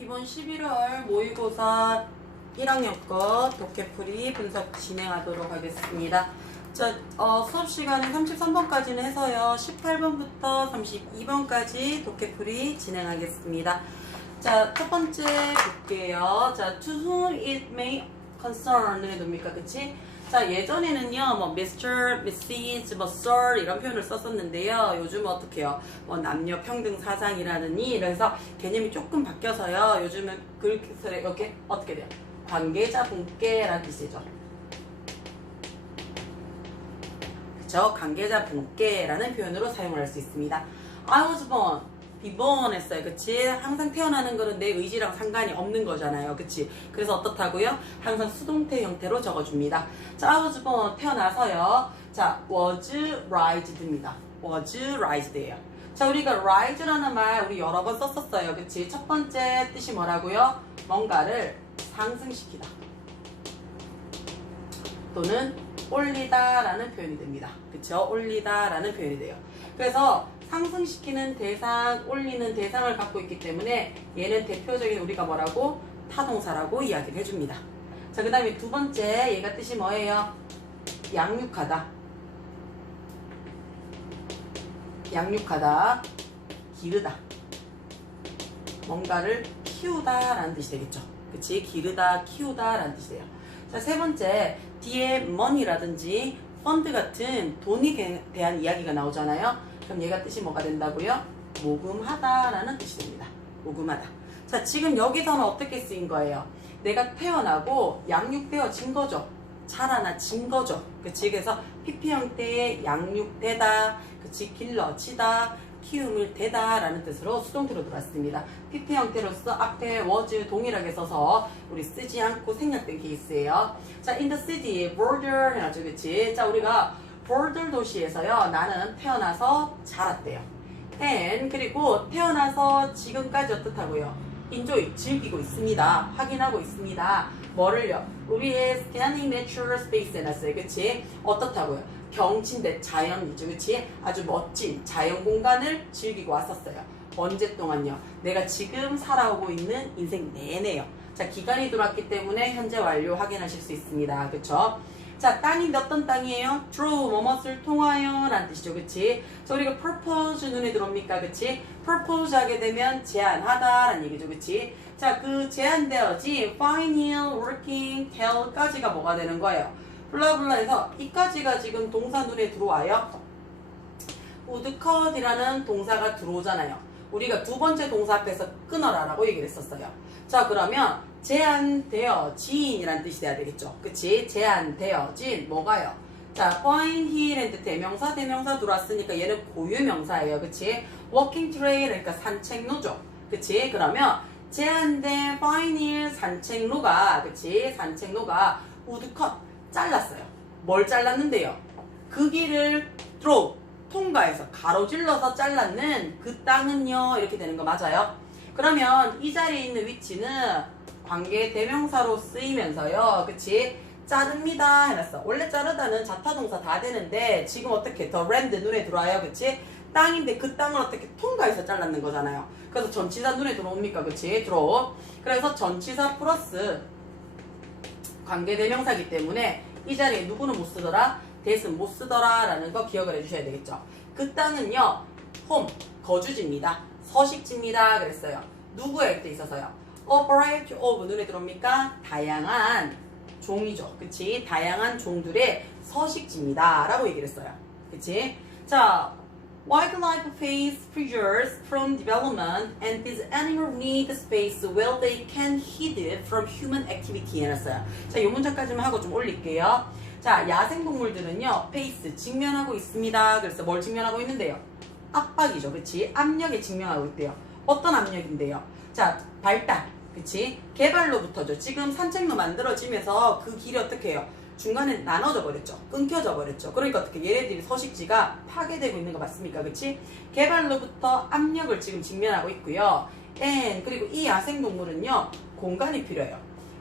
이번 11월 모의고사 1학년 거 독해풀이 분석 진행하도록 하겠습니다. 자, 수업 시간은 33번까지는 해서요. 18번부터 32번까지 독해풀이 진행하겠습니다. 자, 첫 번째 볼게요. 자, to whom it may concern을 해둡니까? 그치? 자, 예전에는요, 뭐, Mr., Mrs., 뭐, Sir, 이런 표현을 썼었는데요. 요즘은 어떻게 해요? 뭐, 남녀 평등 사상이라느니, 이래서 개념이 조금 바뀌어서요. 요즘은 그렇게, 이렇게, 어떻게 돼요? 관계자 분께라는 뜻이죠. 그쵸? 관계자 분께라는 표현으로 사용을 할 수 있습니다. I was born. be born 했어요. 그치? 항상 태어나는 거는 내 의지랑 상관이 없는 거잖아요. 그치? 그래서 어떻다고요? 항상 수동태 형태로 적어줍니다. 자, I was born. 태어나서요. 자, was raised입니다. was raised예요. 자, 우리가 raise라는 말 우리 여러 번 썼었어요. 그치? 첫 번째 뜻이 뭐라고요? 뭔가를 상승시키다. 또는 올리다 라는 표현이 됩니다. 그쵸? 올리다 라는 표현이 돼요. 그래서 상승시키는 대상, 올리는 대상을 갖고 있기 때문에 얘는 대표적인 우리가 뭐라고? 타동사라고 이야기를 해줍니다. 자, 그 다음에 두 번째 얘가 뜻이 뭐예요? 양육하다. 양육하다. 기르다. 뭔가를 키우다 라는 뜻이 되겠죠. 그치? 기르다, 키우다 라는 뜻이 돼요. 자, 세 번째 뒤에 money라든지 펀드 같은 돈에 대한 이야기가 나오잖아요. 그럼 얘가 뜻이 뭐가 된다고요? 모금하다 라는 뜻이 됩니다. 모금하다. 자, 지금 여기서는 어떻게 쓰인 거예요? 내가 태어나고 양육되어진 거죠. 자라나진 거죠. 그치? 그래서 PP 형태의 양육되다, 그치? 길러지다, 키움을 대다 라는 뜻으로 수동태로 들어왔습니다. PP 형태로서 앞에 was 동일하게 써서 우리 쓰지 않고 생략된 케이스예요. 자, in the city, border 해놨죠. 그치? 자, 우리가 border 도시에서요. 나는 태어나서 자랐대요. and 그리고 태어나서 지금까지 어떻다고요? enjoy, 즐기고 있습니다. 확인하고 있습니다. 뭐를요? 우리의 scanning natural space 해놨어요. 그치? 어떻다고요? 경치인데 자연이죠. 그치? 아주 멋진 자연 공간을 즐기고 왔었어요. 언제 동안요? 내가 지금 살아오고 있는 인생 내내요. 자, 기간이 들어왔기 때문에 현재 완료 확인하실 수 있습니다. 그쵸? 자, 땅인데 어떤 땅이에요? through, 뭐뭇을 통하여 라는 뜻이죠. 그치? 자, 우리가 propose 눈에 들어옵니까? 그치? propose 하게 되면 제안하다 라는 얘기죠. 그치? 자, 그 제안되어지 final, working, tell까지가 뭐가 되는 거예요? 블라블라해서 이까지가 지금 동사 눈에 들어와요. would cut이라는 동사가 들어오잖아요. 우리가 두 번째 동사 앞에서 끊어라 라고 얘기를 했었어요. 자, 그러면 제한되어진이라는 뜻이 돼야 되겠죠. 그치? 제한되어진 뭐가요? 자, find here and 대명사 들어왔으니까 얘는 고유명사예요. 그치? walking trail 그러니까 산책로죠. 그치? 그러면 제한된 find here 산책로가 그치? 산책로가 would cut 잘랐어요. 뭘 잘랐는데요? 그 길을 through 통과해서 가로질러서 잘랐는 그 땅은요 이렇게 되는 거 맞아요? 그러면 이 자리에 있는 위치는 관계 대명사로 쓰이면서요. 그치? 자릅니다 해놨어. 원래 자르다는 자타동사 다 되는데 지금 어떻게 더 랜드 눈에 들어와요. 그치? 땅인데 그 땅을 어떻게 통과해서 잘랐는 거잖아요. 그래서 전치사 눈에 들어옵니까? 그치? 들어오. 그래서 전치사 플러스 관계 대명사기 때문에 이 자리에 누구는 못 쓰더라? 대신 못 쓰더라 라는 거 기억을 해주셔야 되겠죠. 그 땅은요 홈, 거주지입니다. 서식지입니다 그랬어요. 누구의 때 있어서요? A variety of 눈에 들어옵니까? 다양한 종이죠. 그치? 다양한 종들의 서식지입니다 라고 얘기를 했어요. 그치? 자, wildlife face pressures from development and these animals need space where they can hide from human activity 해놨어요. 자, 이 문장까지만 하고 좀 올릴게요. 자, 야생동물들은요 페이스 직면하고 있습니다. 그래서 뭘 직면하고 있는데요? 압박이죠. 그치? 압력에 직면하고 있대요. 어떤 압력인데요? 자, 발달. 그치? 개발로부터죠. 지금 산책로 만들어지면서 그 길이 어떻게 해요? 중간에 나눠져 버렸죠. 끊겨져 버렸죠. 그러니까 어떻게 얘네들이 서식지가 파괴되고 있는 거 맞습니까? 그치? 개발로부터 압력을 지금 직면하고 있고요. and 그리고 이 야생동물은요 공간이 필요해요.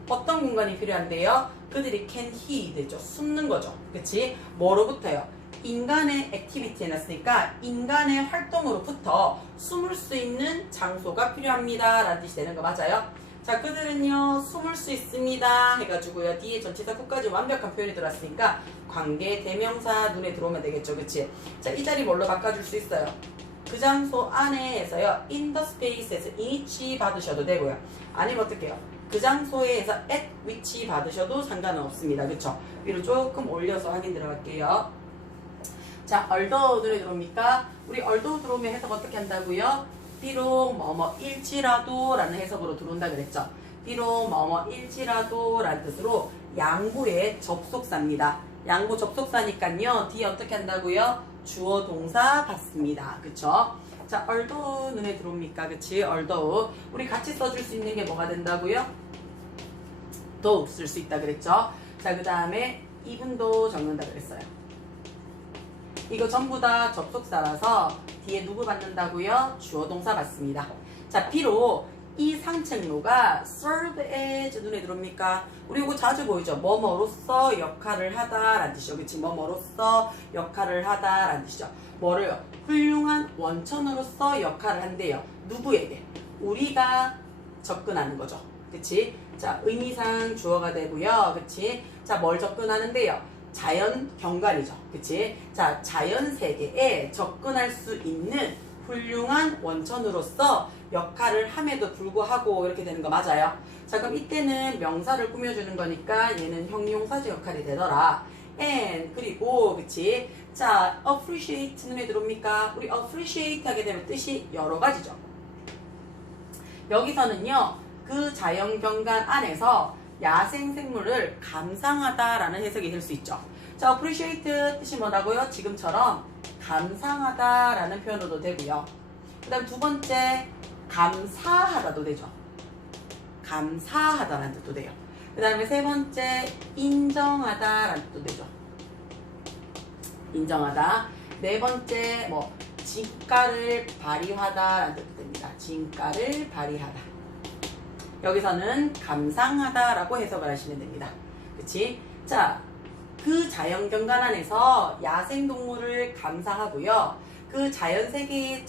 어떤 공간이 필요한데요? 그들이 can hide 되죠. 숨는 거죠. 그치? 뭐로부터요? 인간의 액티비티 해놨으니까 인간의 활동으로부터 숨을 수 있는 장소가 필요합니다 라는 뜻이 되는 거 맞아요? 자, 그들은요 숨을 수 있습니다 해가지고요 뒤에 전치사 끝까지 완벽한 표현이 들어왔으니까 관계 대명사 눈에 들어오면 되겠죠, 그치? 자, 이 자리 뭘로 바꿔줄 수 있어요? 그 장소 안에서요 in the space에서 each 받으셔도 되고요. 아니면 어떡해요? 그 장소에서 at which 받으셔도 상관은 없습니다, 그쵸? 위로 조금 올려서 확인 들어갈게요. 자, although 눈에 들어옵니까? 우리 although 들어오면 해석 어떻게 한다고요? 비록 뭐뭐일지라도 라는 해석으로 들어온다 그랬죠. 비록 뭐뭐일지라도 라는 뜻으로 양보의 접속사입니다. 양보 접속사니까요 뒤에 어떻게 한다고요? 주어 동사 받습니다, 그쵸? 자, although 눈에 들어옵니까? 그치? although 우리 같이 써줄 수 있는 게 뭐가 된다고요? though 쓸 수 있다 그랬죠? 자, 그 다음에 even도 적는다 그랬어요. 이거 전부 다 접속사라서 뒤에 누구 받는다고요? 주어 동사 받습니다. 자, 비록 이 상책로가 serve as 눈에 들어옵니까? 우리 이거 자주 보이죠? 뭐뭐로서 역할을 하다라는 뜻이죠. 그치? 뭐뭐로서 역할을 하다라는 뜻이죠. 뭐를요? 훌륭한 원천으로서 역할을 한대요. 누구에게? 우리가 접근하는 거죠. 그치? 자, 의미상 주어가 되고요. 그치? 자, 뭘 접근하는데요? 자연 경관이죠. 그치? 자, 자연 세계에 접근할 수 있는 훌륭한 원천으로서 역할을 함에도 불구하고 이렇게 되는 거 맞아요? 자, 그럼 이때는 명사를 꾸며주는 거니까 얘는 형용사적 역할이 되더라. and 그리고 그치? 자, appreciate 눈에 들어옵니까? 우리 appreciate 하게 되면 뜻이 여러 가지죠. 여기서는요 그 자연 경관 안에서 야생 생물을 감상하다라는 해석이 될 수 있죠. 자, appreciate 뜻이 뭐라고요? 지금처럼 감상하다라는 표현으로도 되고요. 그 다음 두 번째 감사하다도 되죠. 감사하다라는 뜻도 돼요. 그 다음에 세 번째 인정하다라는 뜻도 되죠. 인정하다. 네 번째 뭐 진가를 발휘하다라는 뜻도 됩니다. 진가를 발휘하다. 여기서는 감상하다라고 해석을 하시면 됩니다. 그치? 자, 그 자연경관 안에서 야생동물을 감상하고요. 그 자연세계에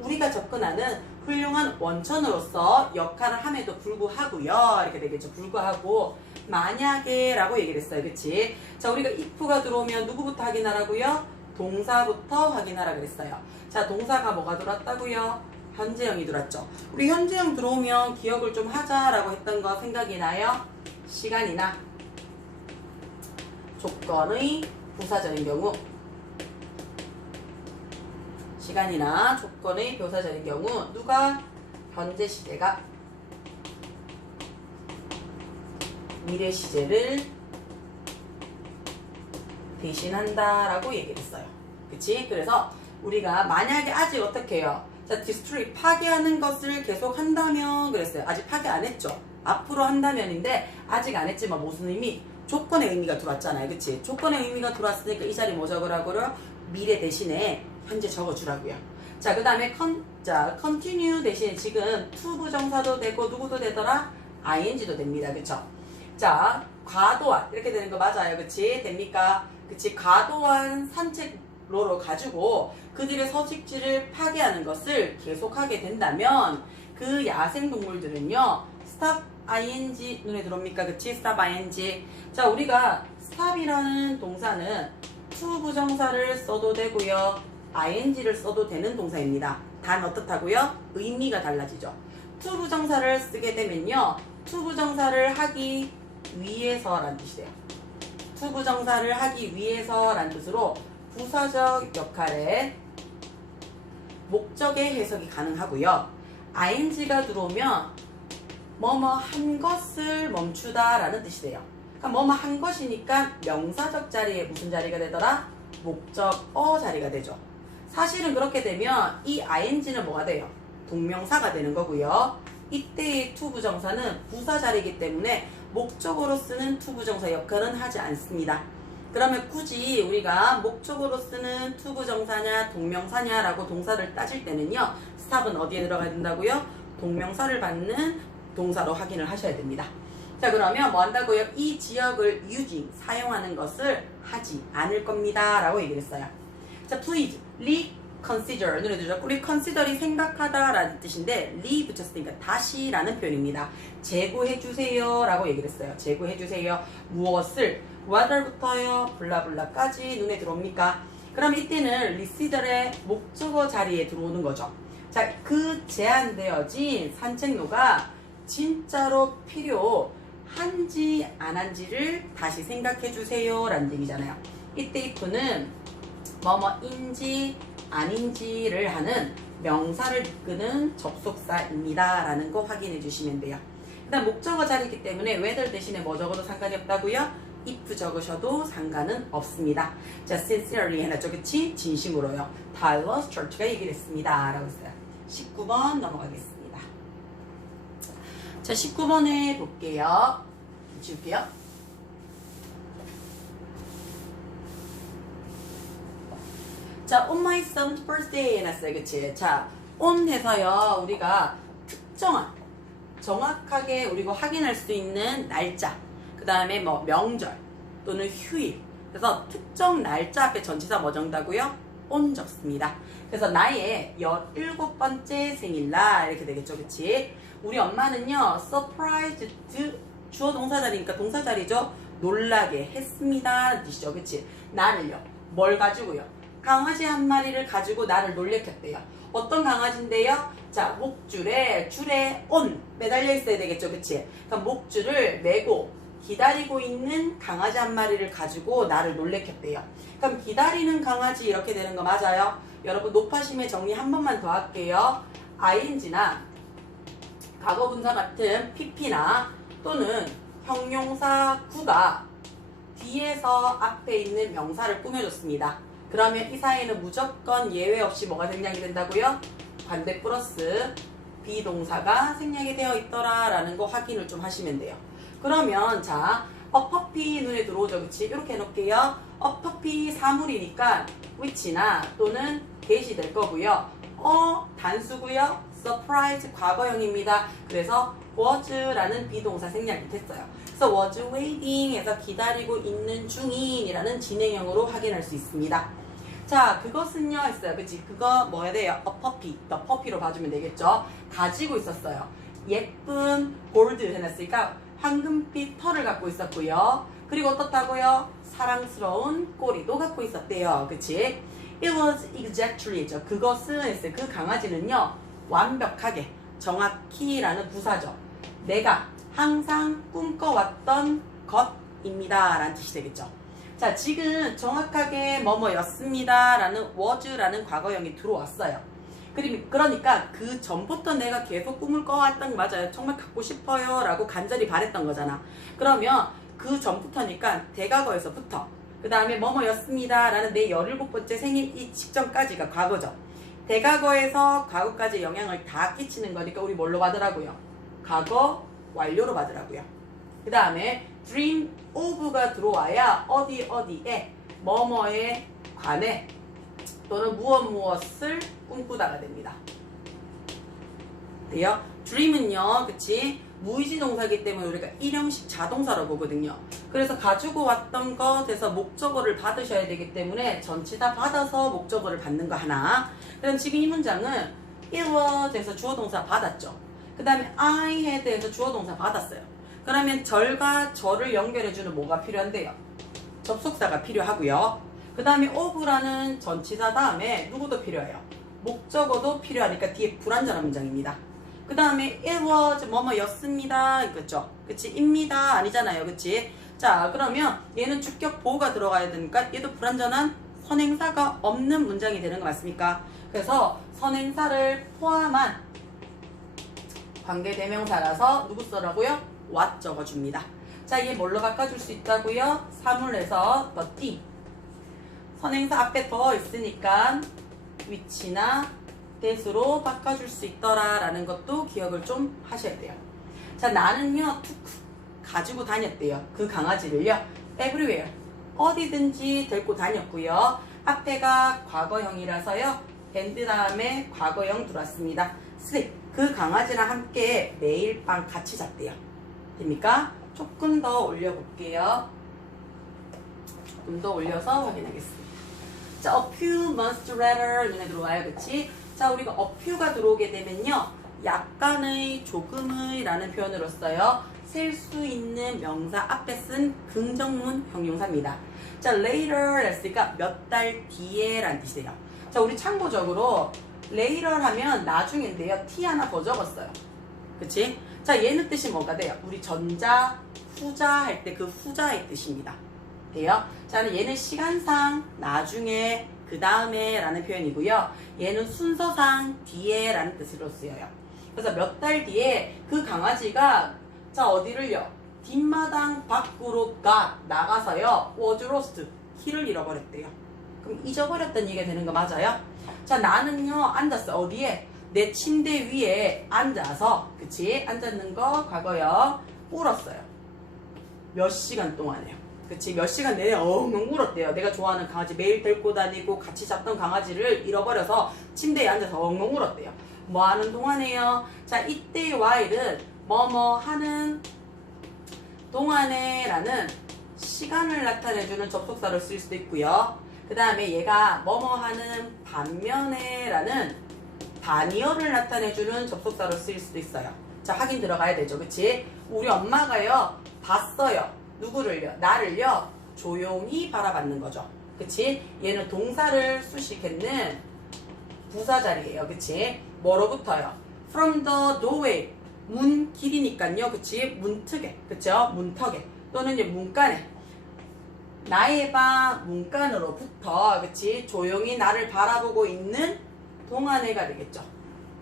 우리가 접근하는 훌륭한 원천으로서 역할을 함에도 불구하고요. 이렇게 되겠죠. 불구하고 만약에 라고 얘기를 했어요. 그치? 자, 우리가 if가 들어오면 누구부터 확인하라고요? 동사부터 확인하라 그랬어요. 자, 동사가 뭐가 들어왔다고요? 현재형이 들어왔죠. 우리 현재형 들어오면 기억을 좀 하자라고 했던 거 생각이 나요? 시간이나 조건의 부사절인 경우, 시간이나 조건의 부사절인 경우 누가 현재 시제가 미래 시제를 대신한다라고 얘기를 했어요. 그치? 그래서 우리가 만약에 아직 어떻게 해요? 자, destroy 파괴하는 것을 계속 한다면 그랬어요. 아직 파괴 안 했죠. 앞으로 한다면인데 아직 안 했지만 무슨 의미? 조건의 의미가 들어왔잖아요. 그치? 조건의 의미가 들어왔으니까 이 자리 뭐 적으라고요? 미래 대신에 현재 적어주라고요. 자, 그 다음에 continue 대신에 지금 to 부정사도 되고 누구도 되더라? ing도 됩니다. 그쵸? 자, 과도한 이렇게 되는 거 맞아요. 그치? 됩니까? 그치? 과도한 산책로로 가지고 그들의 서식지를 파괴하는 것을 계속하게 된다면 그 야생동물들은요 stop ing 눈에 들어옵니까? 그치? stop ing. 자, 우리가 stop이라는 동사는 to 부정사를 써도 되고요 ing를 써도 되는 동사입니다. 단 어떻다고요? 의미가 달라지죠. to 부정사를 쓰게 되면요 to 부정사를 하기 위해서라는 뜻이에요. to 부정사를 하기 위해서라는 뜻으로 부사적 역할에 목적의 해석이 가능하고요. ing가 들어오면 뭐뭐 한 것을 멈추다 라는 뜻이 돼요. 그러니까 뭐뭐 한 것이니까 명사적 자리에 무슨 자리가 되더라? 목적어 자리가 되죠. 사실은 그렇게 되면 이 ing는 뭐가 돼요? 동명사가 되는 거고요. 이때의 to 부정사는 부사 자리이기 때문에 목적어로 쓰는 to 부정사 역할은 하지 않습니다. 그러면 굳이 우리가 목적으로 쓰는 to 부정사냐 동명사냐 라고 동사를 따질 때는요 stop은 어디에 들어가야 된다고요? 동명사를 받는 동사로 확인을 하셔야 됩니다. 자, 그러면 뭐 한다고요? 이 지역을 using, 사용하는 것을 하지 않을 겁니다. 라고 얘기를 했어요. 자, please, reconsider. 눈에 들죠? 우리 consider이 생각하다 라는 뜻인데, re 붙였으니까 다시 라는 표현입니다. 재고해주세요. 라고 얘기를 했어요. 재고해주세요. 무엇을? whether부터요, 블라블라까지 눈에 들어옵니까? 그럼 이때는 reconsider의 목적어 자리에 들어오는 거죠. 자, 그 제한되어진 산책로가 진짜로 필요한지 안 한지를 다시 생각해 주세요 라는 얘기잖아요. 이때 if는 뭐뭐인지 아닌지를 하는 명사를 이끄는 접속사입니다 라는 거 확인해 주시면 돼요. 일단 목적어 자리이기 때문에 whether 대신에 뭐 적어도 상관이 없다고요? if 적으셔도 상관은 없습니다. 자, sincerely 해놨죠. 그치? 진심으로요. Tyler Church가 얘기를 했습니다 라고 했어요. 19번 넘어가겠습니다. 자, 19번에 볼게요. 지울게요. 자, on my son's birthday 해놨어요. 그치? 자, on 해서요, 우리가 특정한, 정확하게 우리가 확인할 수 있는 날짜, 그 다음에 뭐 명절 또는 휴일. 그래서 특정 날짜 앞에 전치사 뭐 정다고요? on 적습니다. 그래서 나의 17번째 생일날 이렇게 되겠죠. 그치? 우리 엄마는요, surprised, 주어 동사자리니까 동사자리죠. 놀라게 했습니다 뜻이죠. 그치? 나를요, 뭘 가지고요? 강아지 한 마리를 가지고 나를 놀래켰대요. 어떤 강아지인데요? 자, 목줄에 줄에 on 매달려 있어야 되겠죠. 그치? 그러니까 목줄을 메고 기다리고 있는 강아지 한 마리를 가지고 나를 놀래켰대요. 그럼 기다리는 강아지 이렇게 되는 거 맞아요? 여러분 높아심의 정리 한 번만 더 할게요. ing나 과거분사 같은 pp나 또는 형용사 구가 뒤에서 앞에 있는 명사를 꾸며줬습니다. 그러면 이 사이에는 무조건 예외 없이 뭐가 생략이 된다고요? 관대 플러스 비동사가 생략이 되어 있더라 라는 거 확인을 좀 하시면 돼요. 그러면 자, a puppy 눈에 들어오죠. 그치? 이렇게 해놓을게요. a puppy 사물이니까 which나 또는 get이 될 거고요. 단수고요. surprise 과거형입니다. 그래서 was라는 비동사 생략이 됐어요. 그래서 was waiting 해서 기다리고 있는 중인이라는 진행형으로 확인할 수 있습니다. 자, 그것은요 했어요. 그치? 그거 뭐 해야 돼요? a puppy, the puppy로 봐주면 되겠죠? 가지고 있었어요. 예쁜 골드 해놨으니까 황금빛 털을 갖고 있었고요. 그리고 어떻다고요? 사랑스러운 꼬리도 갖고 있었대요. 그치? It was exactly죠. 그것은 했어요. 그 강아지는요, 완벽하게, 정확히라는 부사죠. 내가 항상 꿈꿔왔던 것입니다 라는 뜻이 되겠죠. 자, 지금 정확하게 뭐뭐였습니다 라는 was라는 과거형이 들어왔어요. 그러니까 그 전부터 내가 계속 꿈을 꿔왔던 거 맞아요. 정말 갖고 싶어요 라고 간절히 바랬던 거잖아. 그러면 그 전부터니까 대과거에서부터 그 다음에 뭐뭐였습니다 라는 내 17번째 생일 이 직전까지가 과거죠. 대과거에서 과거까지 영향을 다 끼치는 거니까 우리 뭘로 받으라고요? 과거 완료로 받으라고요. 그 다음에 dream of가 들어와야 어디에 뭐뭐에 관해 또는 무엇을 꿈꾸다가 됩니다. 돼요? dream은요, 그치? 무의지 동사이기 때문에 우리가 일형식 자동사로 보거든요. 그래서 가지고 왔던 것에서 목적어를 받으셔야 되기 때문에 전치 다 받아서 목적어를 받는 거 하나. 그럼 지금 이 문장은 it was에서 주어 동사 받았죠. 그 다음에 I had에서 주어 동사 받았어요. 그러면 절과 절을 연결해주는 뭐가 필요한데요? 접속사가 필요하고요. 그 다음에 of라는 전치사 다음에 누구도 필요해요? 목적어도 필요하니까 뒤에 불완전한 문장입니다. 그 다음에 it was 뭐뭐였습니다. 그쵸? 그치? 입니다. 아니잖아요. 그치? 자, 그러면 얘는 주격 보호가 들어가야 되니까 얘도 불완전한 선행사가 없는 문장이 되는 거 맞습니까? 그래서 선행사를 포함한 관계대명사라서 누구 써라고요? what 적어줍니다. 자, 얘 뭘로 바꿔줄 수 있다고요? 사물에서 the thing. 선행사 앞에 더 있으니까 which나 that으로 바꿔줄 수 있더라 라는 것도 기억을 좀 하셔야 돼요. 자, 나는요 가지고 다녔대요. 그 강아지를요 everywhere 어디든지 데리고 다녔고요. 앞에가 과거형이라서요 and 다음에 과거형 들어왔습니다. sleep 그 강아지랑 함께 매일 밤 같이 잤대요. 됩니까? 조금 더 올려볼게요. 조금 더 올려서 확인하겠습니다. 자, a few months later 눈에 들어와요. 그치? 자, 우리가 a few가 들어오게 되면요. 약간의, 조금의 라는 표현으로 써요. 셀 수 있는 명사 앞에 쓴 긍정문 형용사입니다. 자, later 했으니까 몇 달 뒤에 라는 뜻이에요. 자, 우리 참고적으로 later 하면 나중인데요. t 하나 더 적었어요. 그치? 자, 얘는 뜻이 뭐가 돼요? 우리 전자, 후자 할 때 그 후자의 뜻입니다. 돼요? 자, 얘는 시간상 나중에, 그 다음에 라는 표현이고요. 얘는 순서상 뒤에 라는 뜻으로 쓰여요. 그래서 몇 달 뒤에 그 강아지가 자, 어디를요? 뒷마당 밖으로 나가서요. was lost. 키를 잃어버렸대요. 그럼 잊어버렸다는 얘기가 되는 거 맞아요? 자, 나는요. 앉았어. 어디에? 내 침대 위에 앉아서, 그치? 앉았는 거 과거요. 울었어요. 몇 시간 동안에요. 그치? 몇 시간 내내 엉엉 울었대요. 내가 좋아하는 강아지 매일 데리고 다니고 같이 잡던 강아지를 잃어버려서 침대에 앉아서 엉엉 울었대요. 뭐 하는 동안에요? 자, 이때의 while은 뭐뭐 하는 동안에 라는 시간을 나타내주는 접속사를 쓸 수도 있고요. 그 다음에 얘가 뭐뭐 하는 반면에 라는 단위어를 나타내주는 접속사로 쓸 수도 있어요. 자, 확인 들어가야 되죠. 그치? 우리 엄마가요, 봤어요. 누구를요? 나를요, 조용히 바라봤는 거죠. 그치? 얘는 동사를 수식했는 부사자리예요. 그치? 뭐로부터요? From the doorway. 문 길이니까요. 그치? 문턱에. 그쵸? 문턱에. 또는 이제 문간에. 나의 방 문간으로부터. 그치? 조용히 나를 바라보고 있는 동안애가 되겠죠.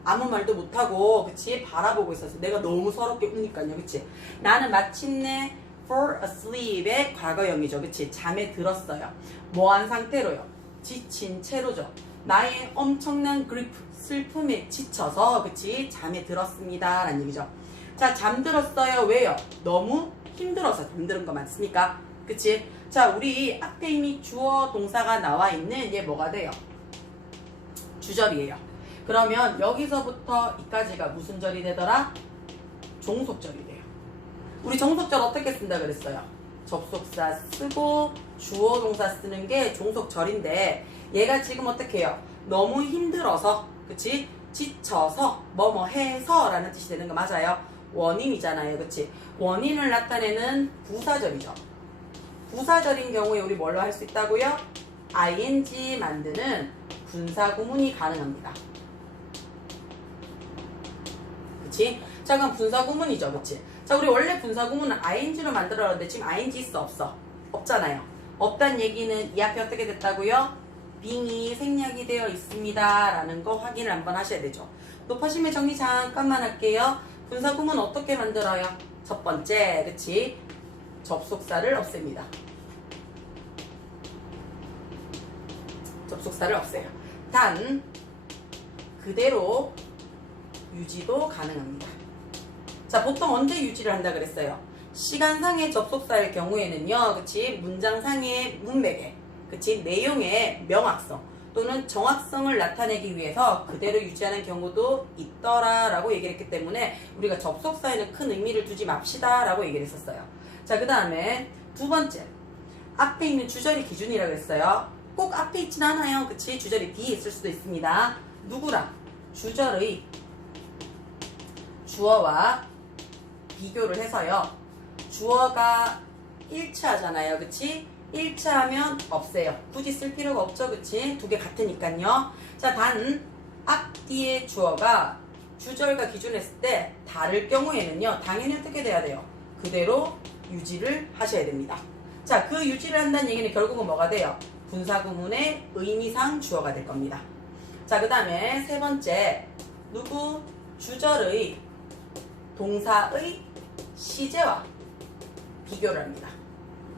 아무 말도 못하고, 그치? 바라보고 있었어. 내가 너무 서럽게 우니까요. 그치? 나는 마침내 fall asleep의 과거형이죠. 그치? 잠에 들었어요. 뭐한 상태로요? 지친 채로죠. 나의 엄청난 그리프, 슬픔에 지쳐서, 그치? 잠에 들었습니다. 라는 얘기죠. 자, 잠들었어요. 왜요? 너무 힘들어서 잠드는 거 맞습니까? 그치? 자, 우리 앞에 이미 주어 동사가 나와 있는 얘 뭐가 돼요? 주절이에요. 그러면 여기서부터 이까지가 무슨 절이 되더라? 종속절이 돼요. 우리 종속절 어떻게 쓴다 그랬어요? 접속사 쓰고 주어 동사 쓰는 게 종속절인데 얘가 지금 어떻게 해요? 너무 힘들어서, 그치? 지쳐서, 뭐뭐 해서 라는 뜻이 되는 거 맞아요? 원인이잖아요. 그치? 원인을 나타내는 부사절이죠. 부사절인 경우에 우리 뭘로 할 수 있다고요? ing 만드는 분사구문이 가능합니다. 그치? 자, 그럼 분사구문이죠. 그치? 자, 우리 원래 분사구문은 ing로 만들었는데 지금 ing 있어? 없어? 없잖아요. 없단 얘기는 이 앞에 어떻게 됐다고요? being이 생략이 되어 있습니다. 라는 거 확인을 한번 하셔야 되죠. 높아심의 정리 잠깐만 할게요. 분사구문 어떻게 만들어요? 첫 번째, 그치? 접속사를 없앱니다. 접속사를 없애요. 단, 그대로 유지도 가능합니다. 자, 보통 언제 유지를 한다 그랬어요? 시간상의 접속사일 경우에는요, 그치? 문장상의 문맥에, 그치? 내용의 명확성 또는 정확성을 나타내기 위해서 그대로 유지하는 경우도 있더라 라고 얘기를 했기 때문에 우리가 접속사에는 큰 의미를 두지 맙시다 라고 얘기를 했었어요. 자, 그 다음에 두 번째, 앞에 있는 주절이 기준이라고 했어요. 꼭 앞에 있진 않아요. 그치? 주절이 뒤에 있을 수도 있습니다. 누구랑? 주절의 주어와 비교를 해서요. 주어가 일치하잖아요. 그치? 일치하면 없애요. 굳이 쓸 필요가 없죠. 그치? 두 개 같으니까요. 자, 단 앞뒤의 주어가 주절과 기준했을 때 다를 경우에는요. 당연히 어떻게 돼야 돼요? 그대로 유지를 하셔야 됩니다. 자, 그 유지를 한다는 얘기는 결국은 뭐가 돼요? 분사구문의 의미상 주어가 될 겁니다. 자, 그 다음에 세 번째, 누구? 주절의 동사의 시제와 비교를 합니다.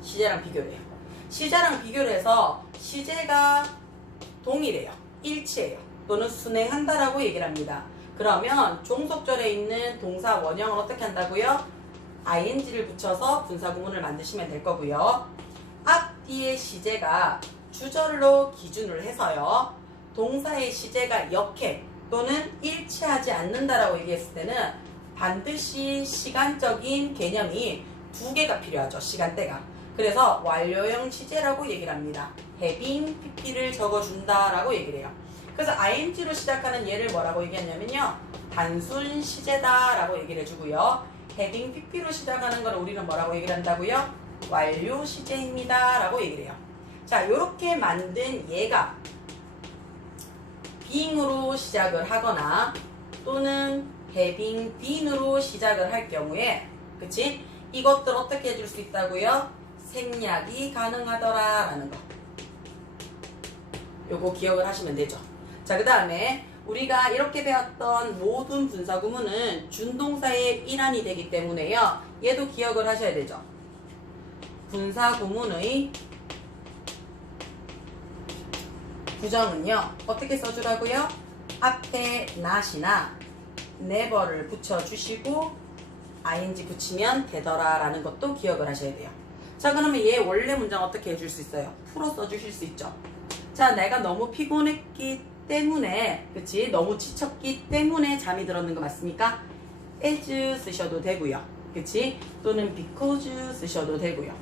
시제랑 비교를 해요. 시제랑 비교를 해서 시제가 동일해요. 일치해요. 또는 순행한다라고 얘기를 합니다. 그러면 종속절에 있는 동사 원형을 어떻게 한다고요? ing를 붙여서 분사구문을 만드시면 될 거고요. 앞뒤의 시제가 주절로 기준을 해서요. 동사의 시제가 역행 또는 일치하지 않는다라고 얘기했을 때는 반드시 시간적인 개념이 두 개가 필요하죠. 시간대가. 그래서 완료형 시제라고 얘기를 합니다. having pp를 적어준다 라고 얘기를 해요. 그래서 ing로 시작하는 얘를 뭐라고 얘기하냐면요. 단순 시제다 라고 얘기를 해주고요. having pp로 시작하는 걸 우리는 뭐라고 얘기를 한다고요? 완료 시제입니다 라고 얘기를 해요. 자, 요렇게 만든 얘가 being으로 시작을 하거나 또는 having been으로 시작을 할 경우에, 그치? 이것들 어떻게 해줄 수 있다고요? 생략이 가능하더라 라는 거. 요거 기억을 하시면 되죠. 자, 그 다음에 우리가 이렇게 배웠던 모든 분사구문은 준동사의 일환이 되기 때문에요. 얘도 기억을 하셔야 되죠. 분사구문의 부정은요. 어떻게 써주라고요? 앞에 not이나 never를 붙여주시고 ing 붙이면 되더라 라는 것도 기억을 하셔야 돼요. 자, 그러면 얘 원래 문장 어떻게 해줄 수 있어요? 풀어 써주실 수 있죠. 자, 내가 너무 피곤했기 때문에, 그치? 너무 지쳤기 때문에 잠이 들었는 거 맞습니까? as 쓰셔도 되고요. 그치? 또는 because 쓰셔도 되고요.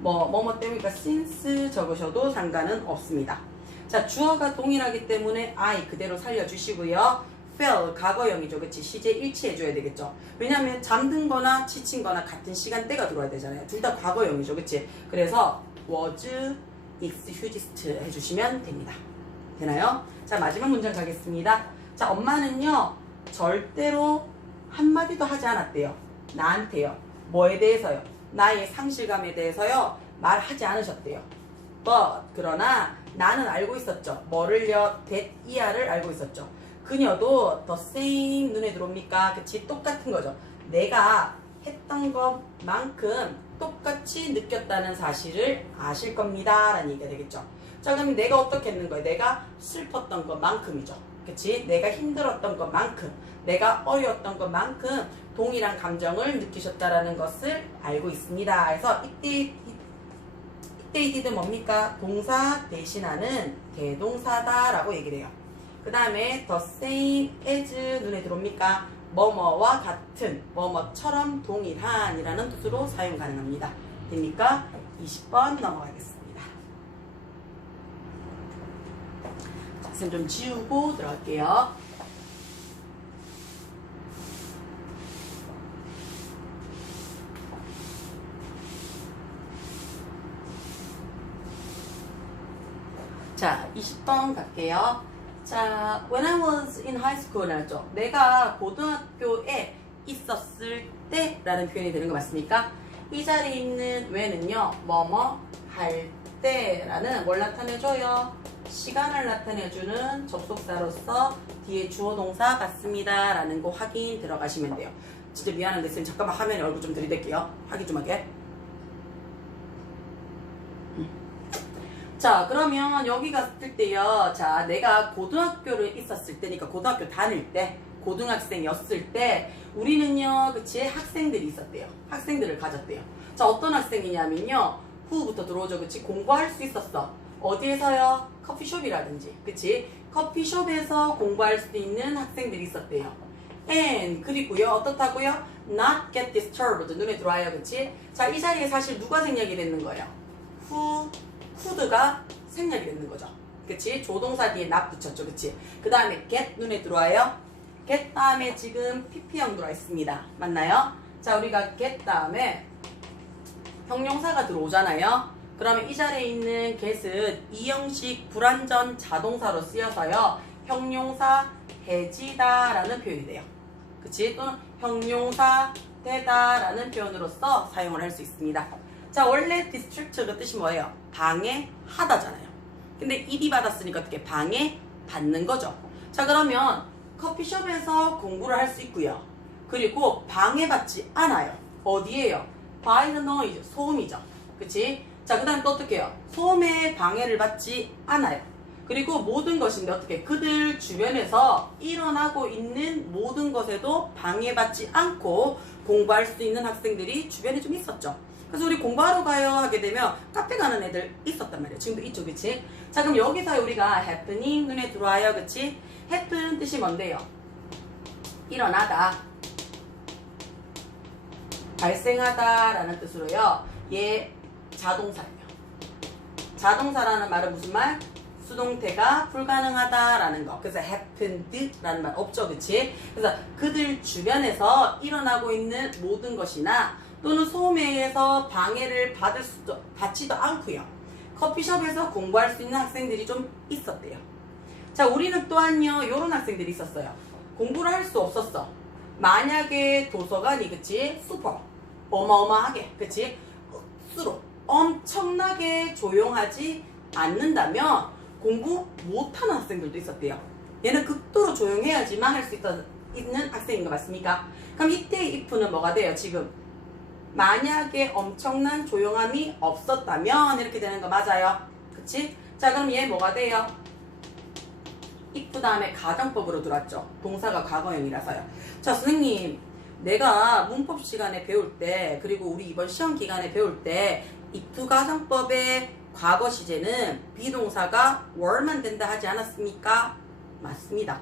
뭐뭐 때문이니까 since 적으셔도 상관은 없습니다. 자, 주어가 동일하기 때문에 I 그대로 살려주시고요. fell 과거형이죠. 그치? 시제 일치해줘야 되겠죠. 왜냐면 잠든 거나 지친 거나 같은 시간대가 들어와야 되잖아요. 둘 다 과거형이죠. 그치? 그래서 was excused 해주시면 됩니다. 되나요? 자, 마지막 문장 가겠습니다. 자, 엄마는요 절대로 한마디도 하지 않았대요. 나한테요. 뭐에 대해서요? 나의 상실감에 대해서요 말하지 않으셨대요. but 그러나 나는 알고 있었죠. 뭐를요? that 이하를 알고 있었죠. 그녀도 the same 눈에 들어옵니까? 그치? 똑같은 거죠. 내가 했던 것만큼 똑같이 느꼈다는 사실을 아실 겁니다 라는 얘기가 되겠죠. 자, 그럼 내가 어떻게 했는 거예요? 내가 슬펐던 것만큼이죠. 그치? 내가 힘들었던 것만큼, 내가 어려웠던 것만큼 동일한 감정을 느끼셨다라는 것을 알고 있습니다. 그래서 이때 did 뭡니까? 동사 대신하는 대동사다 라고 얘기를 해요. 그 다음에 the same as 눈에 들어옵니까? 뭐뭐와 같은, 뭐뭐처럼 동일한 이라는 뜻으로 사용 가능합니다. 됩니까? 20번 넘어가겠습니다. 자, 선생님 좀 지우고 들어갈게요. 자, 20번 갈게요. 자, when I was in high school 나왔죠. 내가 고등학교에 있었을 때 라는 표현이 되는 거 맞습니까? 이 자리에 있는 when은요, 뭐뭐 할 때라는 뭘 나타내줘요? 시간을 나타내주는 접속사로서 뒤에 주어 동사 같습니다 라는 거 확인 들어가시면 돼요. 진짜 미안한데 선생님 잠깐만 화면에 얼굴 좀 들이댈게요. 확인 좀 하게. 자, 그러면 여기 갔을 때요. 자, 내가 고등학교를 있었을 때니까 고등학교 다닐 때, 고등학생이었을 때 우리는요, 그치? 학생들이 있었대요. 학생들을 가졌대요. 자, 어떤 학생이냐면요. 후부터 들어오죠. 그치? 공부할 수 있었어. 어디에서요? 커피숍이라든지. 그치? 커피숍에서 공부할 수 있는 학생들이 있었대요. and 그리고요. 어떻다고요? not get disturbed. 눈에 들어와요. 그치? 자, 이 자리에 사실 누가 생략이 됐는 거예요? who'가 생략이 됐는 거죠. 그치? 조동사 뒤에 not 붙였죠. 그치? 그 다음에 get 눈에 들어와요. get 다음에 지금 pp형 들어와 있습니다. 맞나요? 자, 우리가 get 다음에 형용사가 들어오잖아요. 그러면 이 자리에 있는 get은 이형식 불완전 자동사로 쓰여서요. 형용사 해지다 라는 표현이 돼요. 그치? 또는 형용사 되다 라는 표현으로서 사용을 할 수 있습니다. 자, 원래 distract가 뜻이 뭐예요? 방해하다잖아요. 근데 ed 받았으니까 어떻게 방해받는 거죠. 자, 그러면 커피숍에서 공부를 할 수 있고요. 그리고 방해받지 않아요. 어디에요? by the noise, 소음이죠. 그치? 자, 그 다음에 또 어떻게 해요? 소음에 방해를 받지 않아요. 그리고 모든 것인데 어떻게 그들 주변에서 일어나고 있는 모든 것에도 방해받지 않고 공부할 수 있는 학생들이 주변에 좀 있었죠. 그래서 우리 공부하러 가요 하게 되면 카페 가는 애들 있었단 말이에요. 지금도 있죠. 그치? 자, 그럼 여기서 우리가 happening 눈에 들어와요. 그치? happen 뜻이 뭔데요? 일어나다. 발생하다라는 뜻으로요. 얘 자동사예요. 자동사라는 말은 무슨 말? 수동태가 불가능하다라는 거. 그래서 happened라는 말 없죠, 그치? 그래서 그들 주변에서 일어나고 있는 모든 것이나 또는 소음에 의해서 방해를 받지도 않고요. 커피숍에서 공부할 수 있는 학생들이 좀 있었대요. 자, 우리는 또한요, 요런 학생들이 있었어요. 공부를 할 수 없었어. 만약에 도서관이, 그치? 슈퍼. 어마어마하게, 그치? 억수로 엄청나게 조용하지 않는다면 공부 못하는 학생들도 있었대요. 얘는 극도로 조용해야지만 할 수 있는 학생인 거 맞습니까? 그럼 이때의 if는 뭐가 돼요? 지금 만약에 엄청난 조용함이 없었다면 이렇게 되는 거 맞아요? 그치? 자, 그럼 얘 뭐가 돼요? if 다음에 가정법으로 들어왔죠. 동사가 과거형이라서요. 자, 선생님, 내가 문법 시간에 배울 때, 그리고 우리 이번 시험 기간에 배울 때 if 가정법의 과거 시제는 비동사가 were만 된다 하지 않았습니까? 맞습니다.